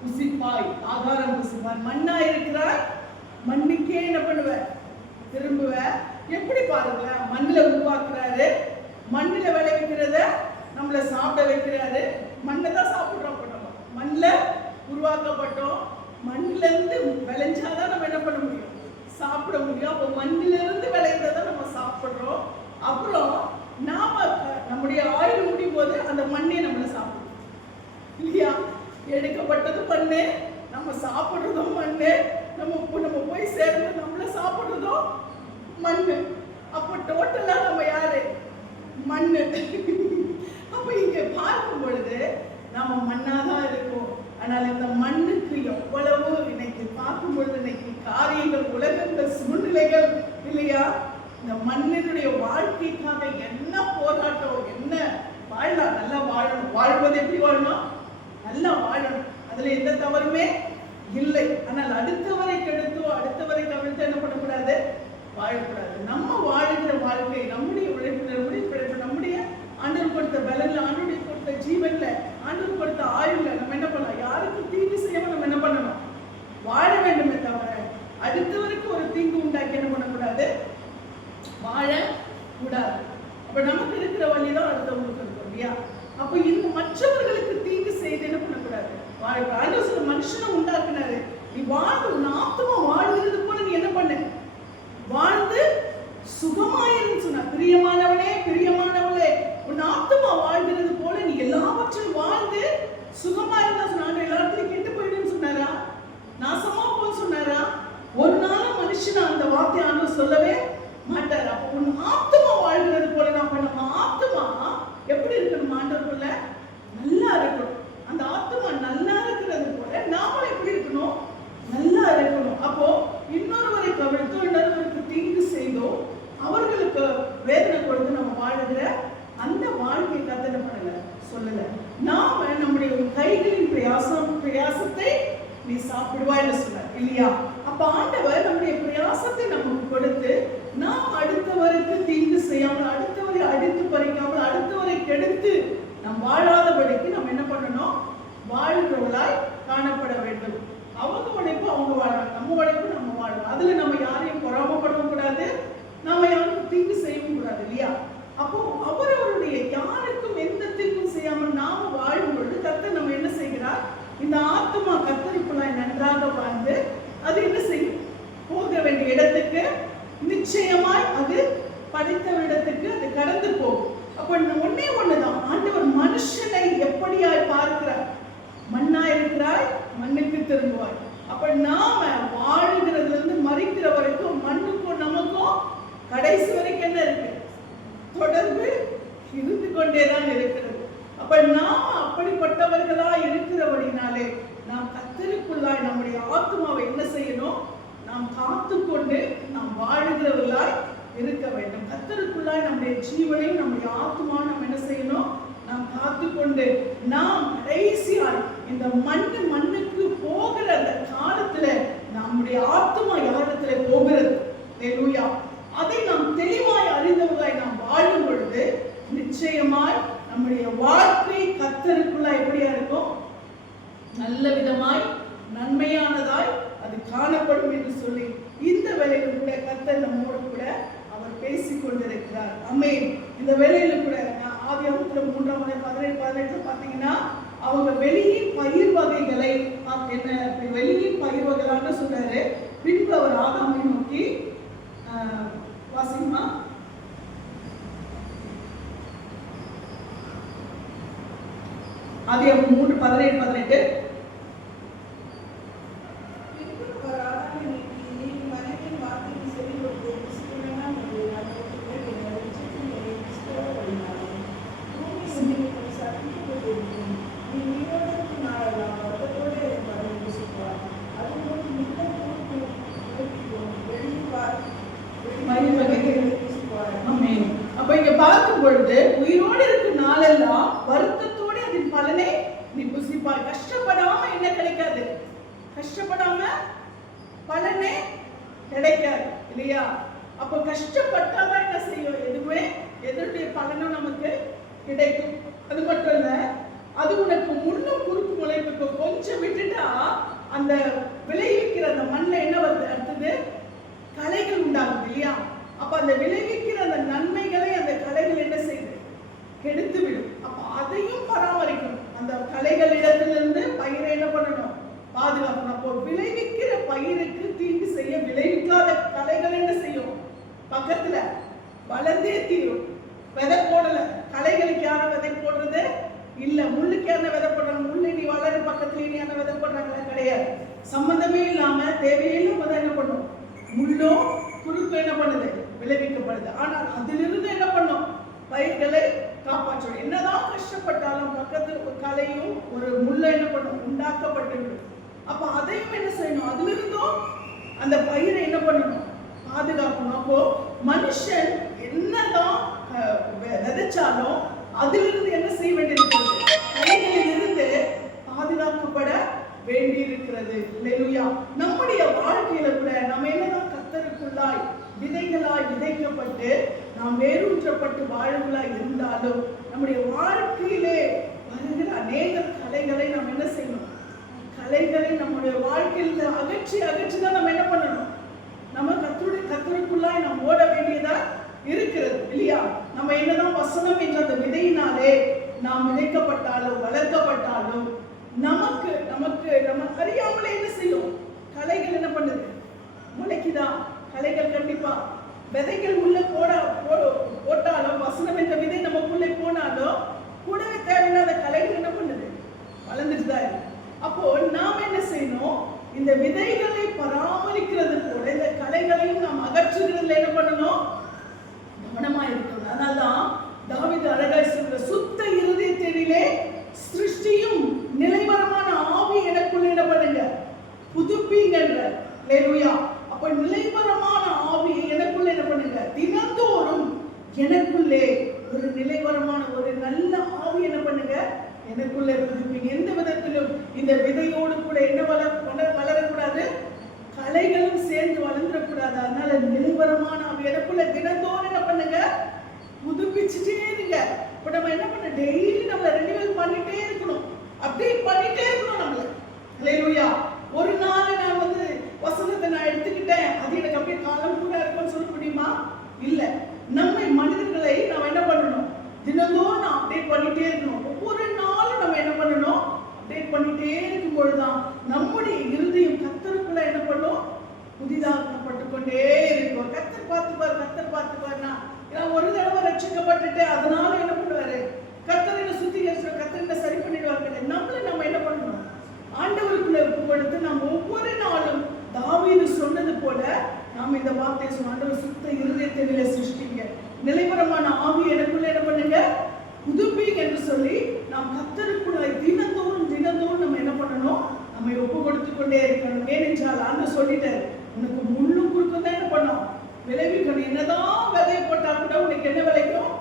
புசிப்பாய், ஆகாரம் புசிப்பாய், மண்ணாயிருக்கிறாய் மண்ணுக்கே என்ன பண்ணுவ? திரும்புவ. எப்படி பாருங்களேன், மண்ணுல உருவாக்குறாரு, மண்ணுல விளைவிக்கிறத நம்மள சாப்பிட வைக்கிறாரு. மண்ணை தான் சாப்பிடுறோம். மண்ணில் உருவாக்கப்பட்டோம், மண்ணில இருந்து விளைஞ்சாதான் நம்ம என்ன பண்ண முடியும்? சாப்பிட முடியும். அப்போ மண்ணில இருந்து விளைந்ததை நம்ம சாப்பிடுறோம். அப்புறம் நாம நம்முடைய ஆயுள் முடியும் போது அந்த மண்ணே நம்மள சாப்பிடும் இல்லையா? எடுக்கப்பட்டது மண்ணு, நம்ம சாப்பிடுறதும் மண்ணு, நம்ம போய் சேர்ந்து நம்மள சாப்பிடுறதும் மண்ணு. அப்போ டோட்டலா நம்ம யாரு? மண்ணு. அப்ப இங்க பார்க்கும் பொழுது நம்ம மண்ணாதான் இருக்கோம். ஆனால் இந்த மண்ணுக்கு எவ்வளவு இன்னைக்கு பார்க்கும் பொழுது இன்னைக்கு காரியங்கள், உலகங்கள், சூழ்நிலைகள் இல்லையா? இந்த மண்ணினுடைய வாழ்க்கைக்காக என்ன போராட்டம், என்ன வாழலாம், நல்லா வாழணும். வாழ்வது எப்படி வாழணும்? நல்லா வாழணும், அதுல எந்த தவறுமே இல்லை. ஆனால் அடுத்தவரை கெடுத்தோ அடுத்தவரை கவிழ்த்து என்ன பண்ணக்கூடாது? வாழக்கூடாது. நம்ம வாழ்கிற வாழ்க்கை, நம்முடைய உழைப்பு, நம்முடைய ஆண்டவர் கொடுத்த பலன்ல, ஆண்டவருடைய கொடுத்த ஜீவன்ல, ஆண்டவர் கொடுத்த ஆயுள்ல நம்ம என்ன பண்ணலாம்? யாருக்கும் தீங்கு செய்யாம நம்ம என்ன பண்ணணும்? வாழ வேண்டுமே தவிர அடுத்தவருக்கு ஒரு தீங்கு உண்டாக்கி என்ன பண்ணக்கூடாது? வாழ கூடாது. அப்ப நமக்கு இருக்கிற வழிதான் அடுத்தவங்களுக்கு இருக்கும் இல்லையா? அப்ப இந்த மற்றவர்களுக்கு தீங்கு செய்து என்ன பண்ணக்கூடாது? வாழ. ஆண்டவர் சொல்ல மனுஷனை உண்டாக்குனாரு, நீ வாழ்ந்து உன் ஆத்மா வாழ்கிறது போல நீ என்ன பண்ண? வாழ்ந்து சுகமாயிருந்து சொன்ன. பிரியமானவனே, பிரியமானவளே, உன் ஆத்மா வாழ்கிறது போல நீ எல்லாவற்றையும் வாழ்ந்து சுகமா இருந்தா சொன்னாங்க. எல்லாத்தையும் கெட்டு போயிடுன்னு சொன்னாரா? நாசமா போன்னு சொன்னாரா? ஒரு நாள் மனுஷன் அந்த வார்த்தை ஆண்டவர் சொல்லவே மாட்டார். அப்ப உன் ஆத்மா வாழ்கிறது போல நம்ம ஆத்மா எப்படி இருக்கணும்? ஆண்டவருக்குள்ள நல்லா இருக்கணும். அந்த ஆத்மா நல்லா இருக்கிறது போல நாமளும் எப்படி இருக்கணும்? நல்லா இருக்கணும். அப்போ இன்னொருவரை கவிழ்த்தோ இன்னொருவருக்கு தீங்கு செய்தோ அவர்களுக்கு வேதனை கொடுத்து நம்ம வாழுகிற அந்த வாழ்க்கை கத்தனை பண்ணல சொல்லல. நாம நம்முடைய கைகளின் பிரயாசத்தை நீ சாப்பிடுவாய்ன்னு சொன்னார் இல்லையா? அப்ப ஆண்டவர் நம்முடைய பிரயாசத்தை நமக்கு கொடுத்து நாம் அடுத்தவருக்கு தீங்கு செய்யாமல், அடுத்தவரை அடித்து பறிக்காமல், அடுத்தவரை கெடுத்து நாம் வாழாதபடிக்கு நம்ம என்ன பண்ணணும்? வாழ்கிறவர்களாய் காணப்பட வேண்டும். அவங்க உழைப்பு அவங்க வாழணும், நம்ம உழைப்பு நம்ம வாழணும். அதுல நம்ம யாரையும் பொறாமப்படவும் கூடாது, நாம யாருக்கும் தீங்கு செய்யவும் கூடாது இல்லையா? அப்போ அவரவருடைய யாருக்கும் எந்த தீங்கும் செய்யாமல் நாம வாழும் பொழுது கர்த்தர் நம்ம என்ன செய்கிறார்? இந்த ஆத்துமா கர்த்தருக்குள்ளாய் நன்றாக வாழ்ந்து அது என்ன செய்யும்? போக வேண்டிய இடத்துக்கு நிச்சயமாய் அது படைத்த இடத்துக்கு அது கடந்து போகும். அப்ப ஒன்னே ஒண்ணுதான், ஆண்டவர் மனுஷனை எப்படியாய் பார்க்கிறார்? மண்ணா இருக்கிறாய், மண்ணுக்கு திரும்புவாய். அப்ப நாம வாழுகிறதுல இருந்து மறிக்கிற வரைக்கும் மண்ணுக்கும் நமக்கும் கடைசி வரைக்கும் என்ன இருக்கு? தொடர்பு இருந்து கொண்டேதான் இருக்கிறது. அப்ப நாம அப்படிப்பட்டவர்களா இருக்கிறபடினாலே நாம் கர்த்தருக்குள்ளாய் நம்முடைய ஆத்துமாவை என்ன செய்யணும்? நாம் காத்துக்கொண்டு நாம் வாழுகிறவர்களாய் இருக்க வேண்டும். கர்த்தருக்குள்ளாய் நம்முடைய ஜீவனையும் நம்முடைய ஆத்துமாவை நம்ம என்ன செய்யணும்? நாம் காத்துக்கொண்டு நாம் கடைசியாய் இந்த மண்ணுக்கு போகிற அந்த காலத்துல நம்முடைய ஆத்துமா யாரிடத்துல போகிறது? ஹல்லேலூயா! அதை நாம் தெளிவாய் அறிந்தவர்களாய் நாம் வாழும் பொழுது நிச்சயமாய் நம்முடைய வாழ்க்கை கர்த்தருக்குள்ளாய் எப்படியா இருக்கும்? நல்ல விதமாய் நன்மையானதாய் அது காணப்படும் என்று சொல்லி இந்த வேளையில கூட கர்த்தர் நம்மோடு கூட அவர் பேசிக் கொண்டிருக்கிறார். ஆமென். இந்த வேளையில கூட ஆதியாகமத்துல 3:17 பாத்தீங்கன்னா அவங்க வெளியின் பயிர் வகைகளை என்ன வெளியின் பயிர் வகைகளாக சொல்றாரு. பின்பு அவர் ஆதாமை நோக்கி வாசிமா ஆதியாகமம் 3:17 அப்ப இங்க பார்க்கும் பொழுது உயிரோடு இருக்கும் நாளெல்லாம் வருத்தத்தோடு அதன் பலனை நீ புசிப்பாய். கஷ்டப்படாம என்ன கிடைக்காது? கஷ்டப்படாம பலனே கிடைக்காது இல்லையா? அப்ப கஷ்டப்பட்டாதான் என்ன செய்யும்? எதுவுமே எதனுடைய பலனும் நமக்கு கிடைக்கும். அது மட்டும் இல்ல, அது உனக்கு முன்னும் குறுக்கு முளைப்புக்கு கொஞ்சம் விட்டுட்டா அந்த விளைவிக்கிற அந்த மண்ணில் என்ன வருது? அடுத்தது களைகள் உண்டாகுது இல்லையா? அப்ப அந்த விளைவிக்கிற அந்த நன்மைகளை அந்த களைகள் என்ன செய்யுது? கெடுத்து விடும். அப்ப அதையும் பராமரிக்கணும். அந்த களைகள் இடத்திலிருந்து பயிரை என்ன பண்ணணும்? பாதுகாக்கணும். அப்போ விளைவிக்கிற பயிருக்கு தீங்கு செய்ய விளைவிக்காத களைகள் என்ன செய்யும்? பக்கத்துல வளர்ந்தே தீரும். விதை போடல, களைகளுக்கு யாரும் விதை போடுறது இல்ல. முள்ளுக்கு யார விதை போடுறாங்க? முள்ளு நீ வளர பக்கத்துல நீ யார விதை போடுறாங்களா? கிடையாது. சம்பந்தமே இல்லாம தேவையில்லாம என்ன பண்ணும்? முள்ளும் குறுக்கு என்ன பண்ணுது? விளைவிக்கப்படுது. ஆனால் அதிலிருந்து என்ன பண்ணும்? பயிர்களை காப்பாற்றணும். என்னதான் கஷ்டப்பட்டாலும் பக்கத்து கலையும் ஒரு முள்ள என்ன பண்ணும்? உண்டாக்கப்பட்டு. அப்ப அதையும் என்ன செய்யணும்? அதிலிருந்தும் அந்த பயிரை என்ன பண்ணணும்? பாதுகாக்கணும். அப்போ மனுஷன் என்னதான் விதைச்சாலும் அதிலிருந்து என்ன செய்ய வேண்டியிருக்கிறது? கலைகளிலிருந்து பாதுகாக்கப்பட வேண்டி இருக்கிறது. ஹல்லேலூயா! நம்முடைய வாழ்க்கையில கூட நம்ம என்னதான் கர்த்தருக்குள்ளாய் விதைகளாய் விதைக்கப்பட்டு நாம் வேரூற்றப்பட்டு வாழ்வுகளாய் இருந்தாலும் நம்முடைய வாழ்க்கையிலே வருகிற அநேக கலைகளை நாம் என்ன செய்யணும்? கலைகளை நம்முடைய வாழ்க்கையில அகற்றி தான் நம்ம என்ன பண்ணணும்? நம்ம கர்த்தருக்குள்ளாய் நாம் ஓட வேண்டியதா இருக்கிறது இல்லையா? நம்ம என்னதான் வசனம் என்ற அந்த விதையினாலே நாம் விதைக்கப்பட்டாலும் வளர்க்கப்பட்டாலும் நமக்கு அறியாமலே என்ன செய்யும்? கலைகள் என்ன பண்ணுது? முளைக்குதா? கலைகள் கண்டிப்பா. விதைகள் உள்ள போட்டாலும் வசனம் என்ற விதை நமக்குள்ளே போனாலும் கூடவே தேவையில்லாத கலைகள் என்ன பண்ணுது? வளர்ந்துட்டுதான் இருக்கு. அப்போ நாம என்ன செய்யணும்? இந்த விதைகளை பராமரிக்கிறது போல இந்த கலைகளையும் நாம் அகற்றுகிறதுல என்ன பண்ணணும்? கவனமா இருக்கணும். அதனால்தான் தாவீது அழகாய் சொல்ற, சுத்த இருதயத்திலே சிருஷ்டியும் நிலைவரமான ஆவி எனக்குள்ள என்ன பண்ணுங்க? புதுப்பிங்கன்ற. ஹல்லேலூயா! அப்ப நிலைவரமான ஆவி எனக்குள்ள என்ன பண்ணுங்க? தினந்தோறும் எனக்குள்ளே ஒரு நிலைவரமான ஒரு நல்ல ஆவி என்ன பண்ணுங்க? எனக்குள்ளே புதுப்பிங்க. எந்த விதத்திலும் இந்த விதையோடு கூட என்ன வளர அதனால நிலைவரமான ஆவி எனக்குள்ள தினந்தோறும் என்ன பண்ணுங்க, புதுப்பிச்சுட்டே இருங்க. இப்ப நம்ம என்ன பண்ண, டெய்லி நம்ம ரெனிவல் பண்ணிட்டே இருக்கணும், அப்டேட் பண்ணிட்டே இருக்கணும் நம்மள. ஹல்லேலூயா. ஒரு நாள் நான் வசனத்தை நான் எடுத்துக்கிட்டேன், அது எனக்கு அப்படியே காலம் கூட இருக்கும்னு சொல்ல முடியுமா? இல்ல. நம்மை மனிதர்களை நாம் என்ன பண்ணணும், தினந்தோறும் நான் அப்டேட் பண்ணிட்டே இருக்கணும். ஒவ்வொரு நாளும் நம்ம என்ன பண்ணணும், அப்டேட் பண்ணிட்டே இருக்கும் பொழுதுதான் நம்முடைய இருதயம் கர்த்தருக்குள்ள என்ன பண்ணும், புதிதாக்கப்பட்டு கொண்டே இருக்கும். கர்த்தர் பார்த்துப்பார், கர்த்தர் பார்த்துப்பார்னா நான் ஒரு தடவை ரட்சிக்கப்பட்டுட்டு அதனால என்ன பண்ணுவாரு, கர்த்தர் என்ன சுத்திகரிச்சு கர்த்தர் என்ன சரி பண்ணிடுவாங்க. நம்மள நம்ம என்ன பண்ணணும், ஆண்டவருக்குள்ள ஒப்பு கொடுத்து நாம் ஒவ்வொரு நாளும் தாவீது சொன்னது போல நாம் இந்த வார்த்தையை சொன்ன, ஆண்டவர் சுத்த இருதயத்தை சிருஷ்டிங்க, நிலைவரமான ஆவி எனக்குள்ள என்ன பண்ணுங்க, புதுப்பிங்க என்று சொல்லி நாம் கர்த்தருக்குள்ள தினந்தோறும் தினந்தோறும் நம்ம என்ன பண்ணணும், நம்ம ஒப்பு கொடுத்து கொண்டே இருக்கணும். ஏனென்றால் ஆண்டவர் சொல்லிட்டாரு, உனக்கு முள்ளும் குறுக்கும் தான் என்ன பண்ணும், விளைவிக்கணும். என்னதான் விதை போட்டா கூட உனக்கு என்ன விளைக்கும்,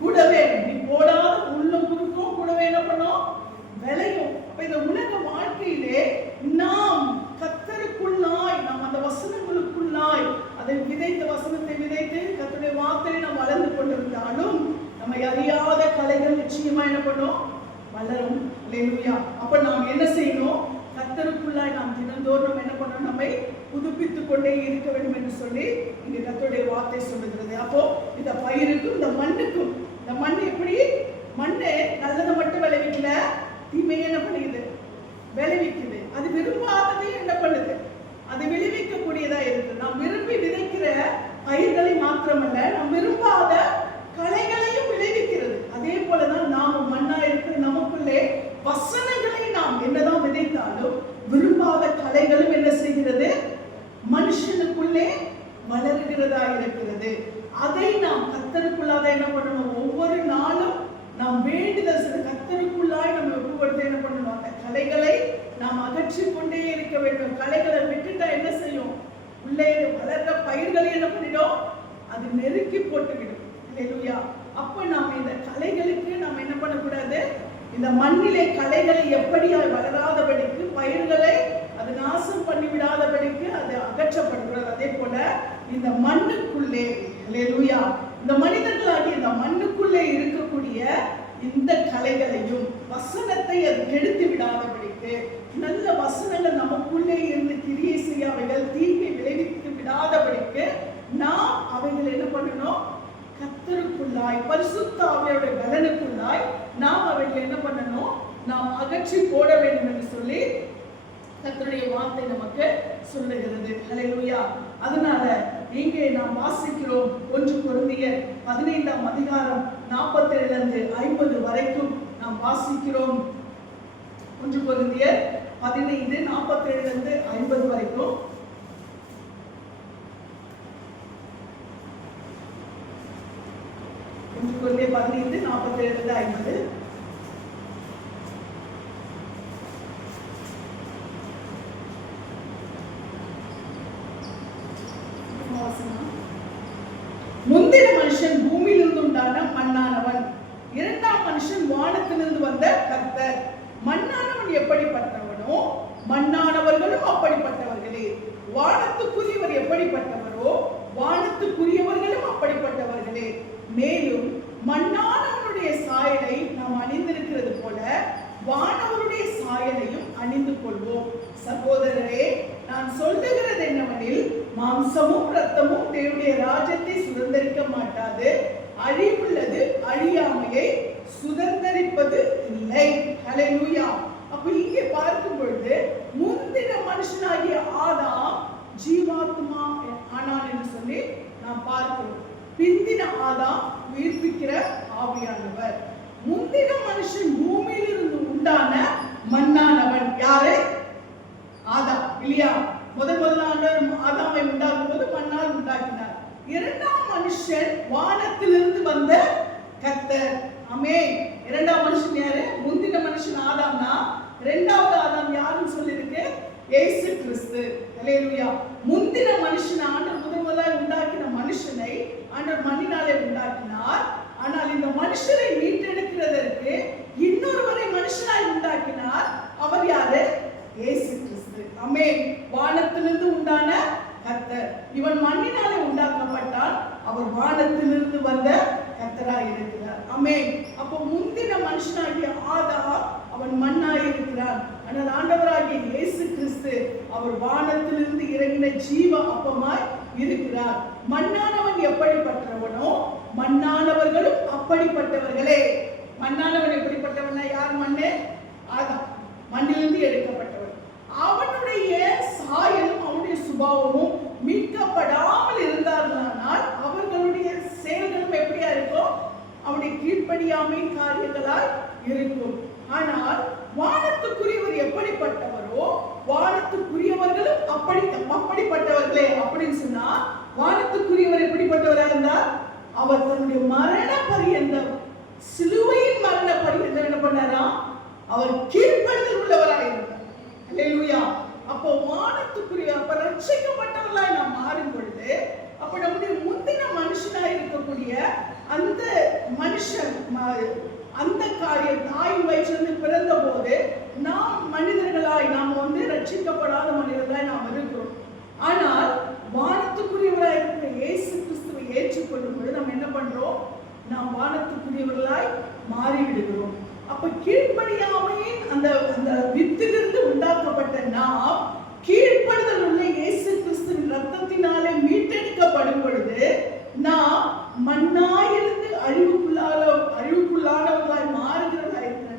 கூடவே நீ போடாத முள்ளும் குறுக்கும் கூடவே என்ன பண்ணும், விளையும். அப்ப இந்த உலக வாழ்க்கையிலே நாம் கர்த்தருக்குள்ளாய், நாம் அந்த வசனங்களுக்குள்ளாய் அதை விதைத்த வசனத்தை விதைத்து கர்த்தருடைய வார்த்தையை நாம் வளர்ந்து கொண்டிருந்தாலும் நம்மை அறியாத கலைகள் நிச்சயமா என்ன பண்ணும், வளரும். அல்லேலூயா. அப்ப நாம் என்ன செய்யணும், கர்த்தருக்குள்ளாய் நாம் தினந்தோறும் என்ன பண்ணணும், நம்மை புதுப்பித்துக் கொண்டே இருக்க வேண்டும் என்று சொல்லி இங்க கர்த்தருடைய வார்த்தை சொல்லுகிறது. அப்போ இந்த பயிருக்கும் இந்த மண்ணுக்கும், இந்த மண் எப்படி, மண்ணு நல்லதை மட்டும் விளைவிக்கல, தீமையை என்ன பண்ணுது, விளைவிக்குது. அது விரும்பாததையும் என்ன பண்ணுது, அது விளைவிக்கக்கூடியதா இருக்கு. நாம் விரும்பி விதைக்கிற பயிர்களை மாத்திரமல்ல, நாம் விரும்பாத களைகளையும் விளைவிக்கிறது. அதே போலதான் நாம மண்ணா இருக்கிற நமக்குள்ளே வசனங்களை நாம் என்னதான் விதைத்தாலும் விரும்பாத களைகளும் என்ன செய்கிறது, மனுஷனுக்குள்ளே வளர்கிறதா இருக்கிறது. அதை நாம் கர்த்தருக்குள்ளாக என்ன பண்ணணும், ஒவ்வொரு நாளும் நாம் வேண்டுதல் செய்து கர்த்தருக்குள்ளாய் நம்ம ஒப்புக்கொடுத்து என்ன பண்ணணும், அந்த களைகளை நாம் அகற்றி கொண்டே இருக்க வேண்டும். களைகளை விட்டுட்டா என்ன செய்யும், உள்ளே வளர்ற பயிர்களை என்ன பண்ணிடும், அது நெருக்கி போட்டுவிடும். அல்லேலூயா. அப்ப நாம இந்த களைகளுக்கு நாம் என்ன பண்ணக்கூடாது, இந்த மண்ணிலே களைகளை எப்படியாய் வளராதபடிக்கு, பயிர்களை அது நாசம் பண்ணிவிடாதபடிக்கு அது அகற்றப்படுகிறது. அதே போல இந்த மண்ணுக்குள்ளே, அல்லேலூயா, இந்த மனிதர்களாகிய இந்த மண்ணுக்குள்ளே இருக்கக்கூடிய இந்த கலைகளையும் வசனத்தை அது கெடுத்து விடாதபடிக்கு, நல்ல வசனங்கள் நமக்குள்ளே இருந்து கிரியை செய்ய அவைகள் தீங்கை விளைவித்து விடாதபடிக்கு நாம் அவைகள் என்ன பண்ணணும், கர்த்தருக்குள்ளாய் பரிசுத்த ஆவியோட பலனுக்குள்ளாய் நாம் அவைகள் என்ன பண்ணணும், நாம் அகற்றி போட வேண்டும் என்று சொல்லி கர்த்தருடைய வார்த்தை நமக்கு சொல்லுகிறது. ஹல்லேலூயா. அதனால இங்கே நாம் வாசிக்கிறோம் 1 கொரிந்தியர் 15ஆம் அதிகாரம் 47 இருந்து 50 வரைக்கும் நாம் வாசிக்கிறோம். 1 கொரிந்தியர் 15 47 இருந்து 50 வரைக்கும். கொரிந்தியர் 15 47 இருந்து 50. முந்தின மனுஷன் பூமியிலிருந்து உண்டான மண்ணானவன், இரண்டாம் மனுஷன் வானத்திலிருந்து வந்த கர்த்தர். மண்ணானவன் எப்படிப்பட்டவனோ மண்ணானவர்களும் அப்படிப்பட்டவர்களே. வானத்துக்குரியவர் எப்படிப்பட்டவரோ வானத்துக்குரியவர்களும் அப்படிப்பட்டவர்களே. மேலும் மண்ணானவனுடைய சாயலை நாம் அணிந்திருக்கிறது போல வானவருடைய சாயலையும் அணிந்து கொள்வோம். சகோதரரே, நான் சொல்லுகிறது என்னவெனில், மாம்சமும் இரத்தமும் தேவனுடைய ராஜ்யத்தை சுதந்தரிக்க மாட்டாது, அழிவுள்ளது அழியாமையை சுதந்தரிப்பது இல்லை. ஹல்லேலூயா. அப்ப இங்கே பார்க்கும் பொழுது முந்தின மனுஷனாகிய ஆதாம் ஜீவாத்மா ஆனான் என்று சொல்லி நாம் பார்க்கிறோம். பிந்தின ஆதாம் உயிர்ப்பிக்கிற ஆவியானவர். முந்தின மனுஷன் பூமியிலிருந்து உண்டான மண்ணானவன். யாரு? ஆதாம் இல்லையா? முதலான ஆதாமை உண்டாக்கும் போது மண்ணால் உண்டாக்கினார். இரண்டாம் மனுஷன் வானத்திலிருந்து வந்த கர்த்தர். ஆமென். இரண்டாம் மனுஷன் யாரு? முந்தின மனுஷன் ஆதாம்னா, இரண்டாவது ஆதாம் யாருன்னு சொல்லிருக்கு? இயேசு கிறிஸ்து. ஹல்லேலூயா. முந்தின மனுஷன் ஆண்டவர் முதலாய் உண்டாக்கின மனுஷனை ஆண்டவர் மண்ணினாலே உண்டாக்கினார். ஆனால் இந்த மனுஷனை மீட்டெடுக்கிறதற்கு இன்னொருவரை மனுஷனாய் உண்டாக்கினார். அவர் யாரு? இயேசு கிறிஸ்து. ஆமென். வானத்திலிருந்து உண்டான கர்த்தர். கர்த்தர். இவன் மண்ணினாலே உண்டாக்கப்பட்டால் அவர் வானத்திலிருந்து வந்த கர்த்தராய் இருக்கிறார். ஆமென். அப்போ முந்தின மனுஷனாகிய ஆதாம் அவன் மண்ணாய் இருக்கிறான். ஆனால் ஆண்டவராகிய இயேசு கிறிஸ்து அவர் வானத்திலிருந்து இறங்கின ஜீவ அப்பமாய் இருக்கிறார். மண்ணானவன் எப்படிப்பட்டவனோ மண்ணானவர்களும் அப்படிப்பட்டவர்களே. மண்ணானவன் எப்படிப்பட்டவனா? யார் மண்ணு? ஆதாம். மண்ணிலிருந்து எடுக்கப்பட்டவன். அவனுடைய சாயலும் அவனுடைய சுபாவமும் மீட்கப்படாமல் இருந்தார்களானால் அவர்களுடைய செயல்களும் எப்படியா இருக்கும்? அவனுடைய கீழ்ப்படியாமை காரியங்களாய் இருக்கும். ஆனால் வானத்துக்குரியவர் எப்படிப்பட்டவரோ வானத்துக்குரியவர்களும் அப்படிப்பட்டவர்களே. அப்படின்னு சொன்னா வானத்துக்குரியவர் எப்படிப்பட்டவரா இருந்தார்? அவர் தன்னுடைய மரண பரியந்தம், சிலுவையின் மரண பரியந்தம் என்ன பண்ணாரா? அவர் கீழ்ப்படிதல் உள்ளவராக இருந்தார். அல்லேலூயா. அப்போ வானத்துக்குரிய, அப்ப ரட்சிக்கப்பட்டவர்களாய் நாம் மாறும் பொழுது, அப்ப நம்முடைய முந்தின மனுஷனாய் இருக்கக்கூடிய அந்த மனுஷன், அந்த காரியம் தாய் வயிற்றிலிருந்து பிறந்த போது நாம் மனிதர்களாய், நாம் ரட்சிக்கப்படாத மனிதர்களாய் நாம் இருக்கிறோம். ஆனால் வானத்துக்குரியவராய் இருக்கிற இயேசு கிறிஸ்துவை ஏற்றுக்கொள்ளும் பொழுது நம்ம என்ன பண்றோம்? நாம் வானத்துக்குரியவர்களாய் மாறிவிடுகிறோம். அப்ப கீழ்ப்படியாமையின் அந்த வித்திலிருந்து உண்டாக்கப்பட்ட நாம் கீழ்ப்படுதல் உள்ள இயேசு கிறிஸ்துவின் ரத்தத்தினாலே மீட்டெடுக்கப்படும் பொழுது நாம் மண்ணாயிருந்து அழிவுக்குள்ளானவர்களாய் மாறுகிறதா இருக்கிற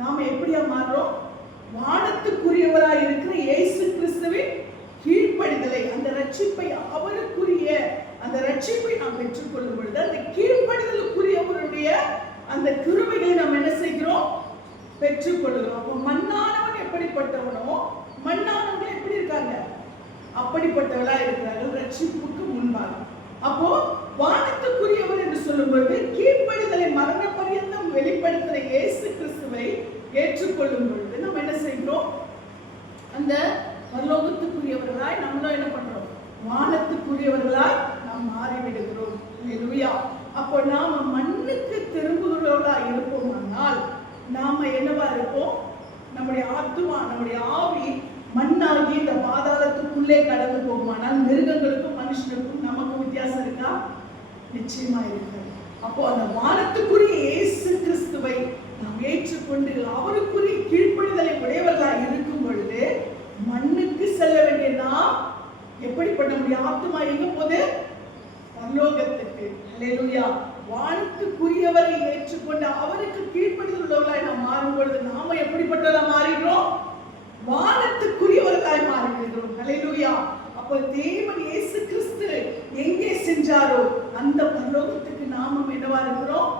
நாம எப்படியா மாறுறோம்? வானத்துக்குரியவராய் இருக்கிற இயேசு கிறிஸ்துவின் கீழ்ப்படிதலை, அந்த ரட்சிப்பை, அவருக்குரிய அந்த ரட்சிப்பை நாம் பெற்றுக்கொள்ளும் பொழுது அந்த கீழ்ப்படிதலுக்குரியவருடைய அந்த கிருபைகளை நாம் என்ன செய்கிறோம்? பெற்றுக்கொள்கிறோம். அப்போ மண்ணானவன் எப்படிப்பட்டவனோ மண்ணானவர்கள் எப்படி இருக்காங்க? அப்படிப்பட்டவர்களா இருக்கிறார்கள் ரட்சிப்புக்கு முன்பாக. அப்போ வானத்துக்குரியவர் என்று சொல்லும் பொழுது கீழ்ப்படிதலை மரண பரியந்தம் வெளிப்படுத்துகிற இயேசு கிறிஸ்துவை ஏற்றுக்கொள்ளும் பொழுது நம்ம என்ன செய்கிறோம்? அந்த பரலோகத்துக்குரியவர்களாய் நம்மளும் என்ன பண்றோம்? வானத்துக்குரியவர்களாய் நாம் மாறிவிடுகிறோம். அல்லேலூயா. அப்போ நாம மண்ணுக்கு திரும்புகிறவர்களா இருப்போமானால் நாம என்னவா இருப்போம்? நம்முடைய ஆத்துமா, நம்முடைய ஆவி மண்ணாகி இந்த பாதாளத்துக்குள்ளே கடந்து போகுமானால் மிருகங்களுக்கும் மனுஷனுக்கும் நமக்கு வித்தியாசம் இருக்கா? நிச்சயமா இருக்கு. அப்போ அந்த வானத்துக்குரிய இயேசு கிறிஸ்துவை நாம் ஏற்றுக்கொண்டு அவருக்குரிய கீழ்ப்படிதலை உடையவர்களாக இருக்கும் பொழுது மண்ணுக்கு செல்ல வேண்டிய நாம் எப்படிப்பட்ட நம்முடைய ஆத்துமா எங்க போது? பரலோகத்துக்கு. அல்லேலூயா. வானத்துக்குரியவரை ஏற்றுக்கொண்டு அவருக்கு கீழ்ப்படிதல் உள்ளவர்களாய் நாம் மாறும் பொழுது நாம எப்படிப்பட்டவர்களாக மாறிடுறோம்? வானத்துக்குரியவர்களாய் மாறிவிடுகிறோம். அல்லேலூயா. அப்ப தேவன் இயேசு கிறிஸ்து எங்கே சென்றாரோ அந்த பரலோகத்துக்கு நாமும் என்னவா இருக்கிறோம்?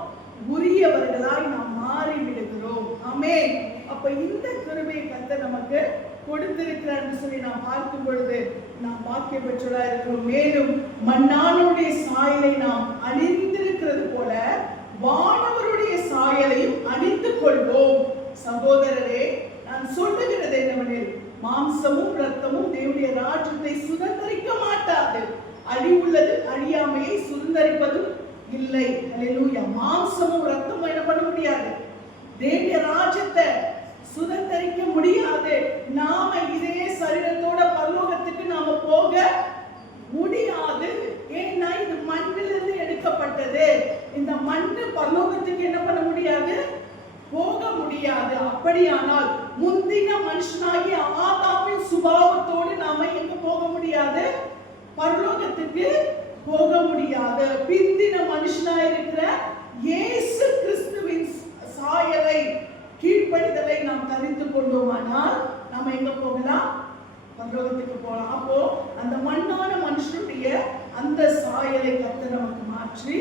உரியவர்களாய் நாம் மாறி விடுகிறோம். ஆமென். அப்ப இந்த கிருபையை கர்த்தர் நமக்கு கொடுத்திருக்கிறார் என்று சொல்லி நாம் பார்க்கும் பொழுது நாம் பாக்கிய பெற்றவர்களாய் இருக்கிறோம். மேலும் மண்ணானுடைய சாயலை நாம் அணிந்திருக்கிறது போல வானவருடைய சாயலையும் அணிந்து கொள்வோம். சகோதரரே, நான் சொல்லுகிறது என்னவெனில் மாம்சமும் இரத்தமும் தேவனுடைய ராஜ்யத்தை சுதந்தரிக்க மாட்டாது. அழிவுள்ளது அழியாமையை சுதந்தரிப்பதும் இல்லை. அல்லேலூயா. மாம்சமும் இரத்தமும் என்ன பண்ண முடியாது? தேவனுடைய ராஜ்யத்தை சுதந்தரிக்க முடியாது. நாம இதே சரீரத்தோட பரலோகத்துக்கு நாம போக முடியாது. ஏன்னா இது மண்ணிலிருந்து எடுக்கப்பட்டது. இந்த மண்ணு பரலோகத்துக்கு என்ன பண்ண முடியாது? போக முடியாது. அப்படியானால் முந்தின மனுஷனாகிய ஆதாமின் சுபாவத்தோடு நாம எங்க போக முடியாது? பரலோகத்துக்கு போக முடியாது. பிந்தின மனுஷனாய் இருக்கிற இயேசு கிறிஸ்துவின் சாயலை, கீழ்ப்படிதலை நாம் தரித்து கொண்டோமானால் நாம எங்க போகலாம்? பரலோகத்துக்கு போகலாம். அப்போ அந்த மண்ணான மனுஷனுடைய அந்த சாயலை கர்த்தர் நமக்கு மாற்றி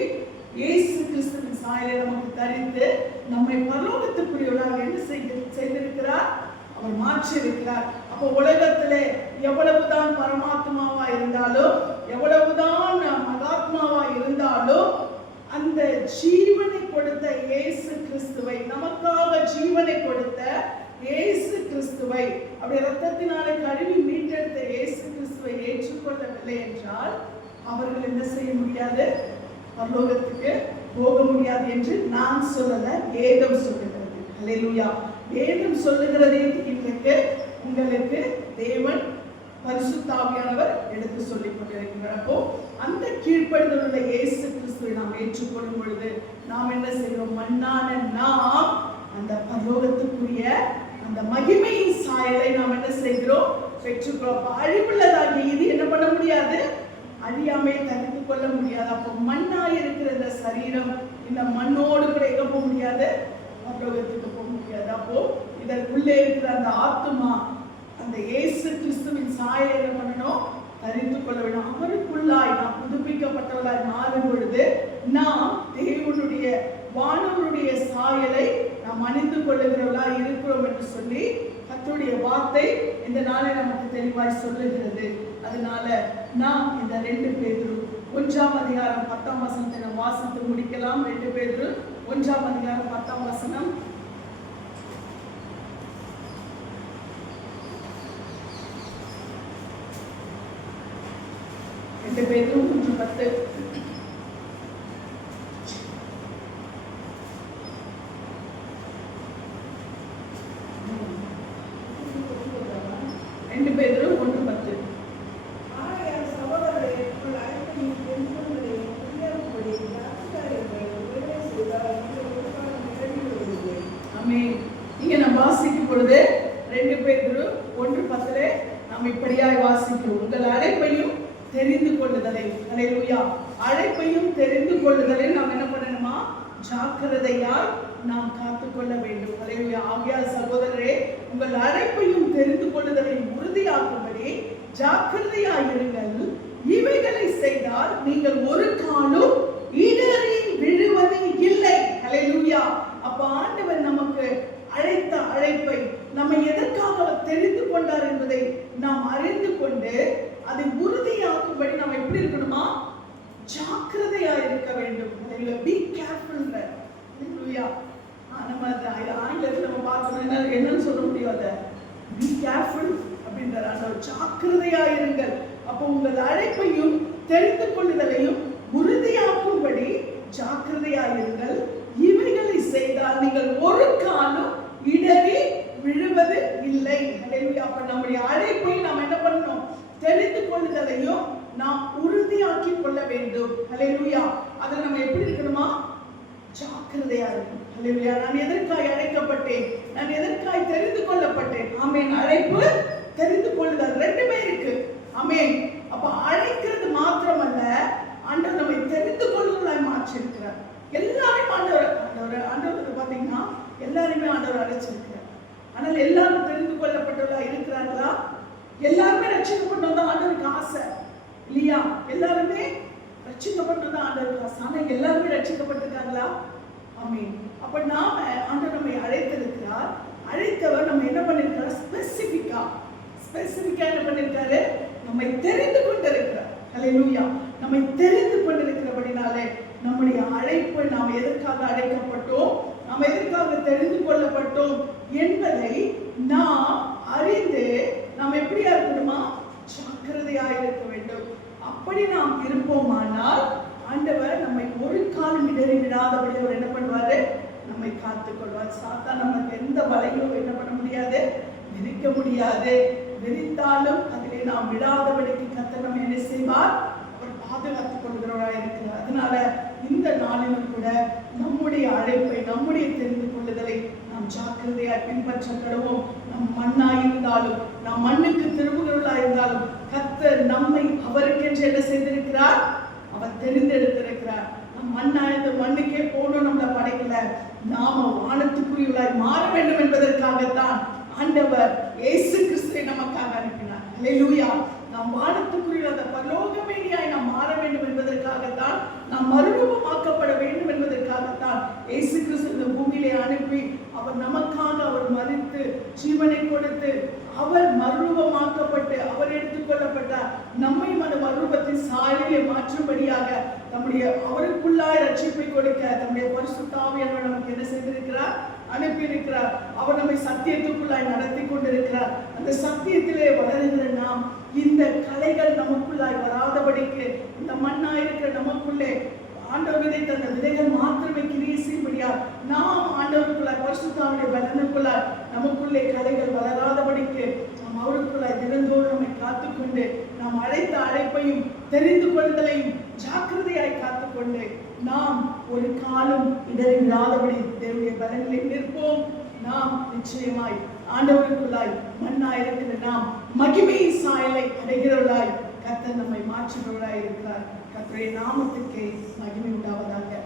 இயேசு கிறிஸ்துவின் சாயலை நமக்கு தரித்து நம்மை பரலோகத்துக்குரியவர்களாக என்ன செய்திருக்கிறார்? அவர் மாற்றி இருக்கிறார். அப்போ உலகத்திலே எவ்வளவுதான் பரமாத்மாவா இருந்தாலும், எவ்வளவுதான் மகாத்மாவா இருந்தாலும், அந்த ஜீவனை கொடுத்த இயேசு கிறிஸ்துவை, நமக்காக ஜீவனை கொடுத்த இயேசு கிறிஸ்துவை, அப்படி ரத்தத்தினாலே கழுவி மீட்டெடுத்த இயேசு கிறிஸ்துவை ஏற்றுக்கொள்ளவில்லை என்றால் அவர்கள் என்ன செய்ய முடியாது? பரலோகத்துக்கு போக முடியாது என்று நான் சொல்லல, வேதம் சொல்லுகிறது. அல்லேலூயா. வேதம் சொல்லுகிறதே உங்களுக்கு தேவன் பரிசுத்த ஆவியானவர் எடுத்து சொல்லிக் கொண்டிருக்கிறார். அப்போ அந்த கீழ்ப்படிதல் உள்ள இயேசு கிறிஸ்துவை நாம் ஏற்றுக்கொள்ளும் பொழுது நாம் என்ன செய்கிறோம்? மண்ணான நாம் அந்த பரலோகத்துக்குரிய அந்த மகிமையின் சாயலை நாம் என்ன செய்கிறோம்? பெற்றுக்கிறோம். அழிவுள்ளதாகிய இது என்ன பண்ண முடியாது? அழியாமே தடுத்து கொள்ள முடியாது. அப்போ மண்ணாய் இருக்கிற இந்த சரீரம் இந்த மண்ணோடு கூட எங்க போக முடியாது? பரலோகத்துக்கு போக முடியாது. அப்போ இதற்குள்ளே இருக்கிற அந்த ஆத்துமா அந்த இயேசு கிறிஸ்துவின் சாயலை என்ன பண்ணணும்? அறிந்து கொள்ள வேண்டும். அவருக்குள்ளாய் நாம் புதுப்பிக்கப்பட்டவர்களாய் மாறும் பொழுது நாம் தேவனுடைய வானவருடைய சாயலை நாம் அணிந்து கொள்ளுகிறவர்களாய் இருக்கிறோம் என்று சொல்லி கர்த்தருடைய வார்த்தை இந்த நாளை நமக்கு தெளிவாய் சொல்லுகிறது. அதனால நாம் இந்த 2 பேதுரு 1ஆம் அதிகாரம் 10ஆம் வசனத்தை நாம் வாசித்து முடிக்கலாம். 2 பேதுரு 1ஆம் அதிகாரம் 10ஆம் வசனம். பேதுரு 1:10. பேதுரு 1:10. இங்க நாம் வாசிக்கும் பொழுது 2 பேதுரு 1:10 நாம் இப்படியாய் வாசிக்கிறோம். உங்கள் அழைப்பையும் தெரிந்து கொள்ளுதலை, அல்லேலூயா, அழைப்பையும் தெரிந்து கொள்ளுதலை நாம் என்ன பண்ணணுமா? ஜாக்கிரதையாய் நாம் காத்துக்கொள்ள வேண்டும். அல்லேலூயா. ஆகையால் சகோதரரே, உங்கள் அழைப்பையும் தெரிந்து கொள்ளுதலை உறுதியாக்கும்படி ஜாக்கிரதையாயிருங்கள். இவைகளை செய்தால் நீங்கள் ஒரு காலும் இடறி விழுவது இல்லை. அல்லேலூயா. அப்ப ஆண்டவர் நமக்கு அழைத்த அழைப்பை நம்மை எதற்காக தெரிந்து கொண்டார் என்பதை நாம் அறிந்து கொண்டு அதை உறுதியாக்கும்படி நாம் எப்படி இருக்கணுமா? ஜாக்கிரதையா இருக்க வேண்டும். Be careful. Hallelujah. நம்ம ஆங்கிலத்தில் நம்ம பார்த்தோம்னா என்னன்னு சொல்ல முடியாது? Be careful அப்படின்றார் ஆண்டவர். ஜாக்கிரதையா இருங்கள். அப்போ உங்கள் அழைப்பையும் தெரிந்து கொள்ளுதலையும் உறுதியாக்கும்படி ஜாக்கிரதையா இருங்கள். இவைகளை செய்தால் நீங்கள் ஒரு காலம் இடறி விழுவது இல்லை. ஹல்லேலூயா. அப்ப நம்முடைய அழைப்பை நாம் என்ன பண்ணணும்? தெரிந்து கொள்ளுதலையும் நாம் உறுதியாக்கி கொள்ள வேண்டும். ஹல்லேலூயா. அதுல நம்ம எப்படி இருக்கணுமா? ஜாக்கிரதையா இருக்கணும். ஹல்லேலூயா. நான் எதற்காய் அழைக்கப்பட்டேன்? நான் எதற்காய் தெரிந்து கொள்ளப்பட்டேன்? ஆமென். அழைப்பு, தெரிந்து கொள்ளுதல் ரெண்டுமே இருக்கு. ஆமென். அப்ப அழைக்கிறது மாத்திரமல்ல, ஆண்டவர் நம்மை தெரிந்து கொள்ளுதலாய் மாற்றி இருக்கிறார். எல்லாரையும் ஆண்டவர் பாத்தீங்கன்னா எல்லாருமே ஆண்டவர் அழைச்சிருக்கிறார். ஆனால் எல்லாரும் தெரிந்து கொள்ளப்பட்டவர்களா இருக்கிறார்களா? எல்லாருமே ரட்சிக்கப்பட்டதான் ஆண்டவருக்கு ஆசை இல்லையா? எல்லாருமே ரட்சிக்கப்பட்டதான் ஆண்டவருக்கு ஆசை. ஆனா எல்லாருமே ரட்சிக்கப்பட்டிருக்காங்களா? ஆமென். அப்ப நாம ஆண்டவர் நம்மை அழைத்திருக்கிறார். அழைத்தவர் நம்ம என்ன பண்ணிருக்காரு? ஸ்பெசிபிக்கா என்ன பண்ணிருக்காரு? நம்மை தெரிந்து கொண்டிருக்கிறார். ஹல்லேலூயா. நம்மை தெரிந்து கொண்டிருக்கிறபடினாலே நம்முடைய அழைப்பு, நாம் எதற்காக அழைக்கப்பட்டோம், நாம் எதற்காக தெரிந்து கொள்ளப்பட்டோம் என்பதை நாம் அறிந்து நாம் எப்படியா இருக்கணுமா? ஜாக்கிரதையா இருக்க வேண்டும். அப்படி நாம் இருப்போமானால் ஆண்டவர் நம்மை ஒரு காலம் இடறி விடாதபடி அவர் என்ன பண்ணுவாரு? நம்மை காத்துக் கொள்வார். சாத்தான் நமக்கு எந்த வலையும் என்ன பண்ண முடியாது? விரிக்க முடியாது. விரித்தாலும் அதிலே நாம் விடாதபடிக்கு கர்த்தர் நம்மை என்ன செய்வார்? அவர் பாதுகாத்துக் கொள்கிறவராக இருக்கிறார். அதனால இந்த நாளிலும் கூட நம்முடைய அழைப்பை, நம்முடைய தெரிந்து கொள்ளுதலை நாம் ஜாக்கிரதையாய் பின்பற்ற கடவோம். நம் மண்ணாய் இருந்தாலும், நம் மண்ணுக்கு திரும்புகிறவர்களாக இருந்தாலும் கர்த்தர் நம்மை அவருக்கென்று என்ன செய்திருக்கிறார்? அவர் தெரிந்தெடுத்திருக்கிறார். நம் மண்ணாய் இந்த மண்ணுக்கே போகணும் நம்மளை படைக்கல. நாம வானத்துக்குரியவர்களாய் மாற வேண்டும் என்பதற்காகத்தான் ஆண்டவர் இயேசு கிறிஸ்துவை நமக்காக அனுப்பினார். அல்லேலூயா. நாம் வானத்துக்குரிய அந்த பரலோகமேனியாய் நாம் மாற வேண்டும் என்பதற்காகத்தான், நாம் மறுரூபமாக்கப்பட வேண்டும் என்பதற்காகத்தான் இயேசு கிறிஸ்து இந்த பூமியிலே அனுப்பி அவர் நமக்காக அவர் மரித்து ஜீவனை கொடுத்து அவர் மறுரூபமாக்கப்பட்டு அவர் எடுத்துக்கொள்ளப்பட்டார். நம்மை அந்த மறுரூபத்தின் சாயலிலே மாற்றும்படியாக நம்முடைய அவருக்குள்ளாய் ரட்சிப்பை கொடுக்க தம்முடைய பரிசுத்த ஆவியானவர் நமக்கு என்ன செய்திருக்கிறார்? அனுப்பியிருக்கிறார். அவர் நம்மை சத்தியத்துக்குள்ளாய் நடத்தி கொண்டிருக்கிறார். அந்த சத்தியத்திலே வளருகிற நாம் இந்த கலைகள் நமக்குள்ளாய் வராதபடிக்கு, இந்த மண்ணாய் இருக்கிற நமக்குள்ளே ஆண்டவர் விதைத்த அந்த விதைகள் மாத்திரமே கிரியை செய்யும்படியால் நாம் ஆண்டவருக்குள்ளாய் பரிசுத்தாவுடைய பலனுக்குள்ளாய் நமக்குள்ளே கலைகள் வளராதபடிக்கு நாம் அவருக்குள்ளாய் தினந்தோறும் நம்மை காத்துக்கொள்ள நாம் அழைத்த அழைப்பையும் தெரிந்து கொள்ளுதலையும் ஜாக்கிரதையாய் காத்துக்கொண்டு நாம் ஒரு காலம் இடறி விடாதபடி தேவனுடைய பலனில் நிற்போம். நாம் நிச்சயமாய் ஆண்டவருக்குள்ளாய் மண்ணாயிருக்கிற நாம் மகிமையின் சாயலை அடைகிறவர்களாய் கர்த்தர் நம்மை மாற்றுகிறவராய் இருக்கிறார். கர்த்தருடைய நாமத்துக்கே மகிமை உண்டாவதாக.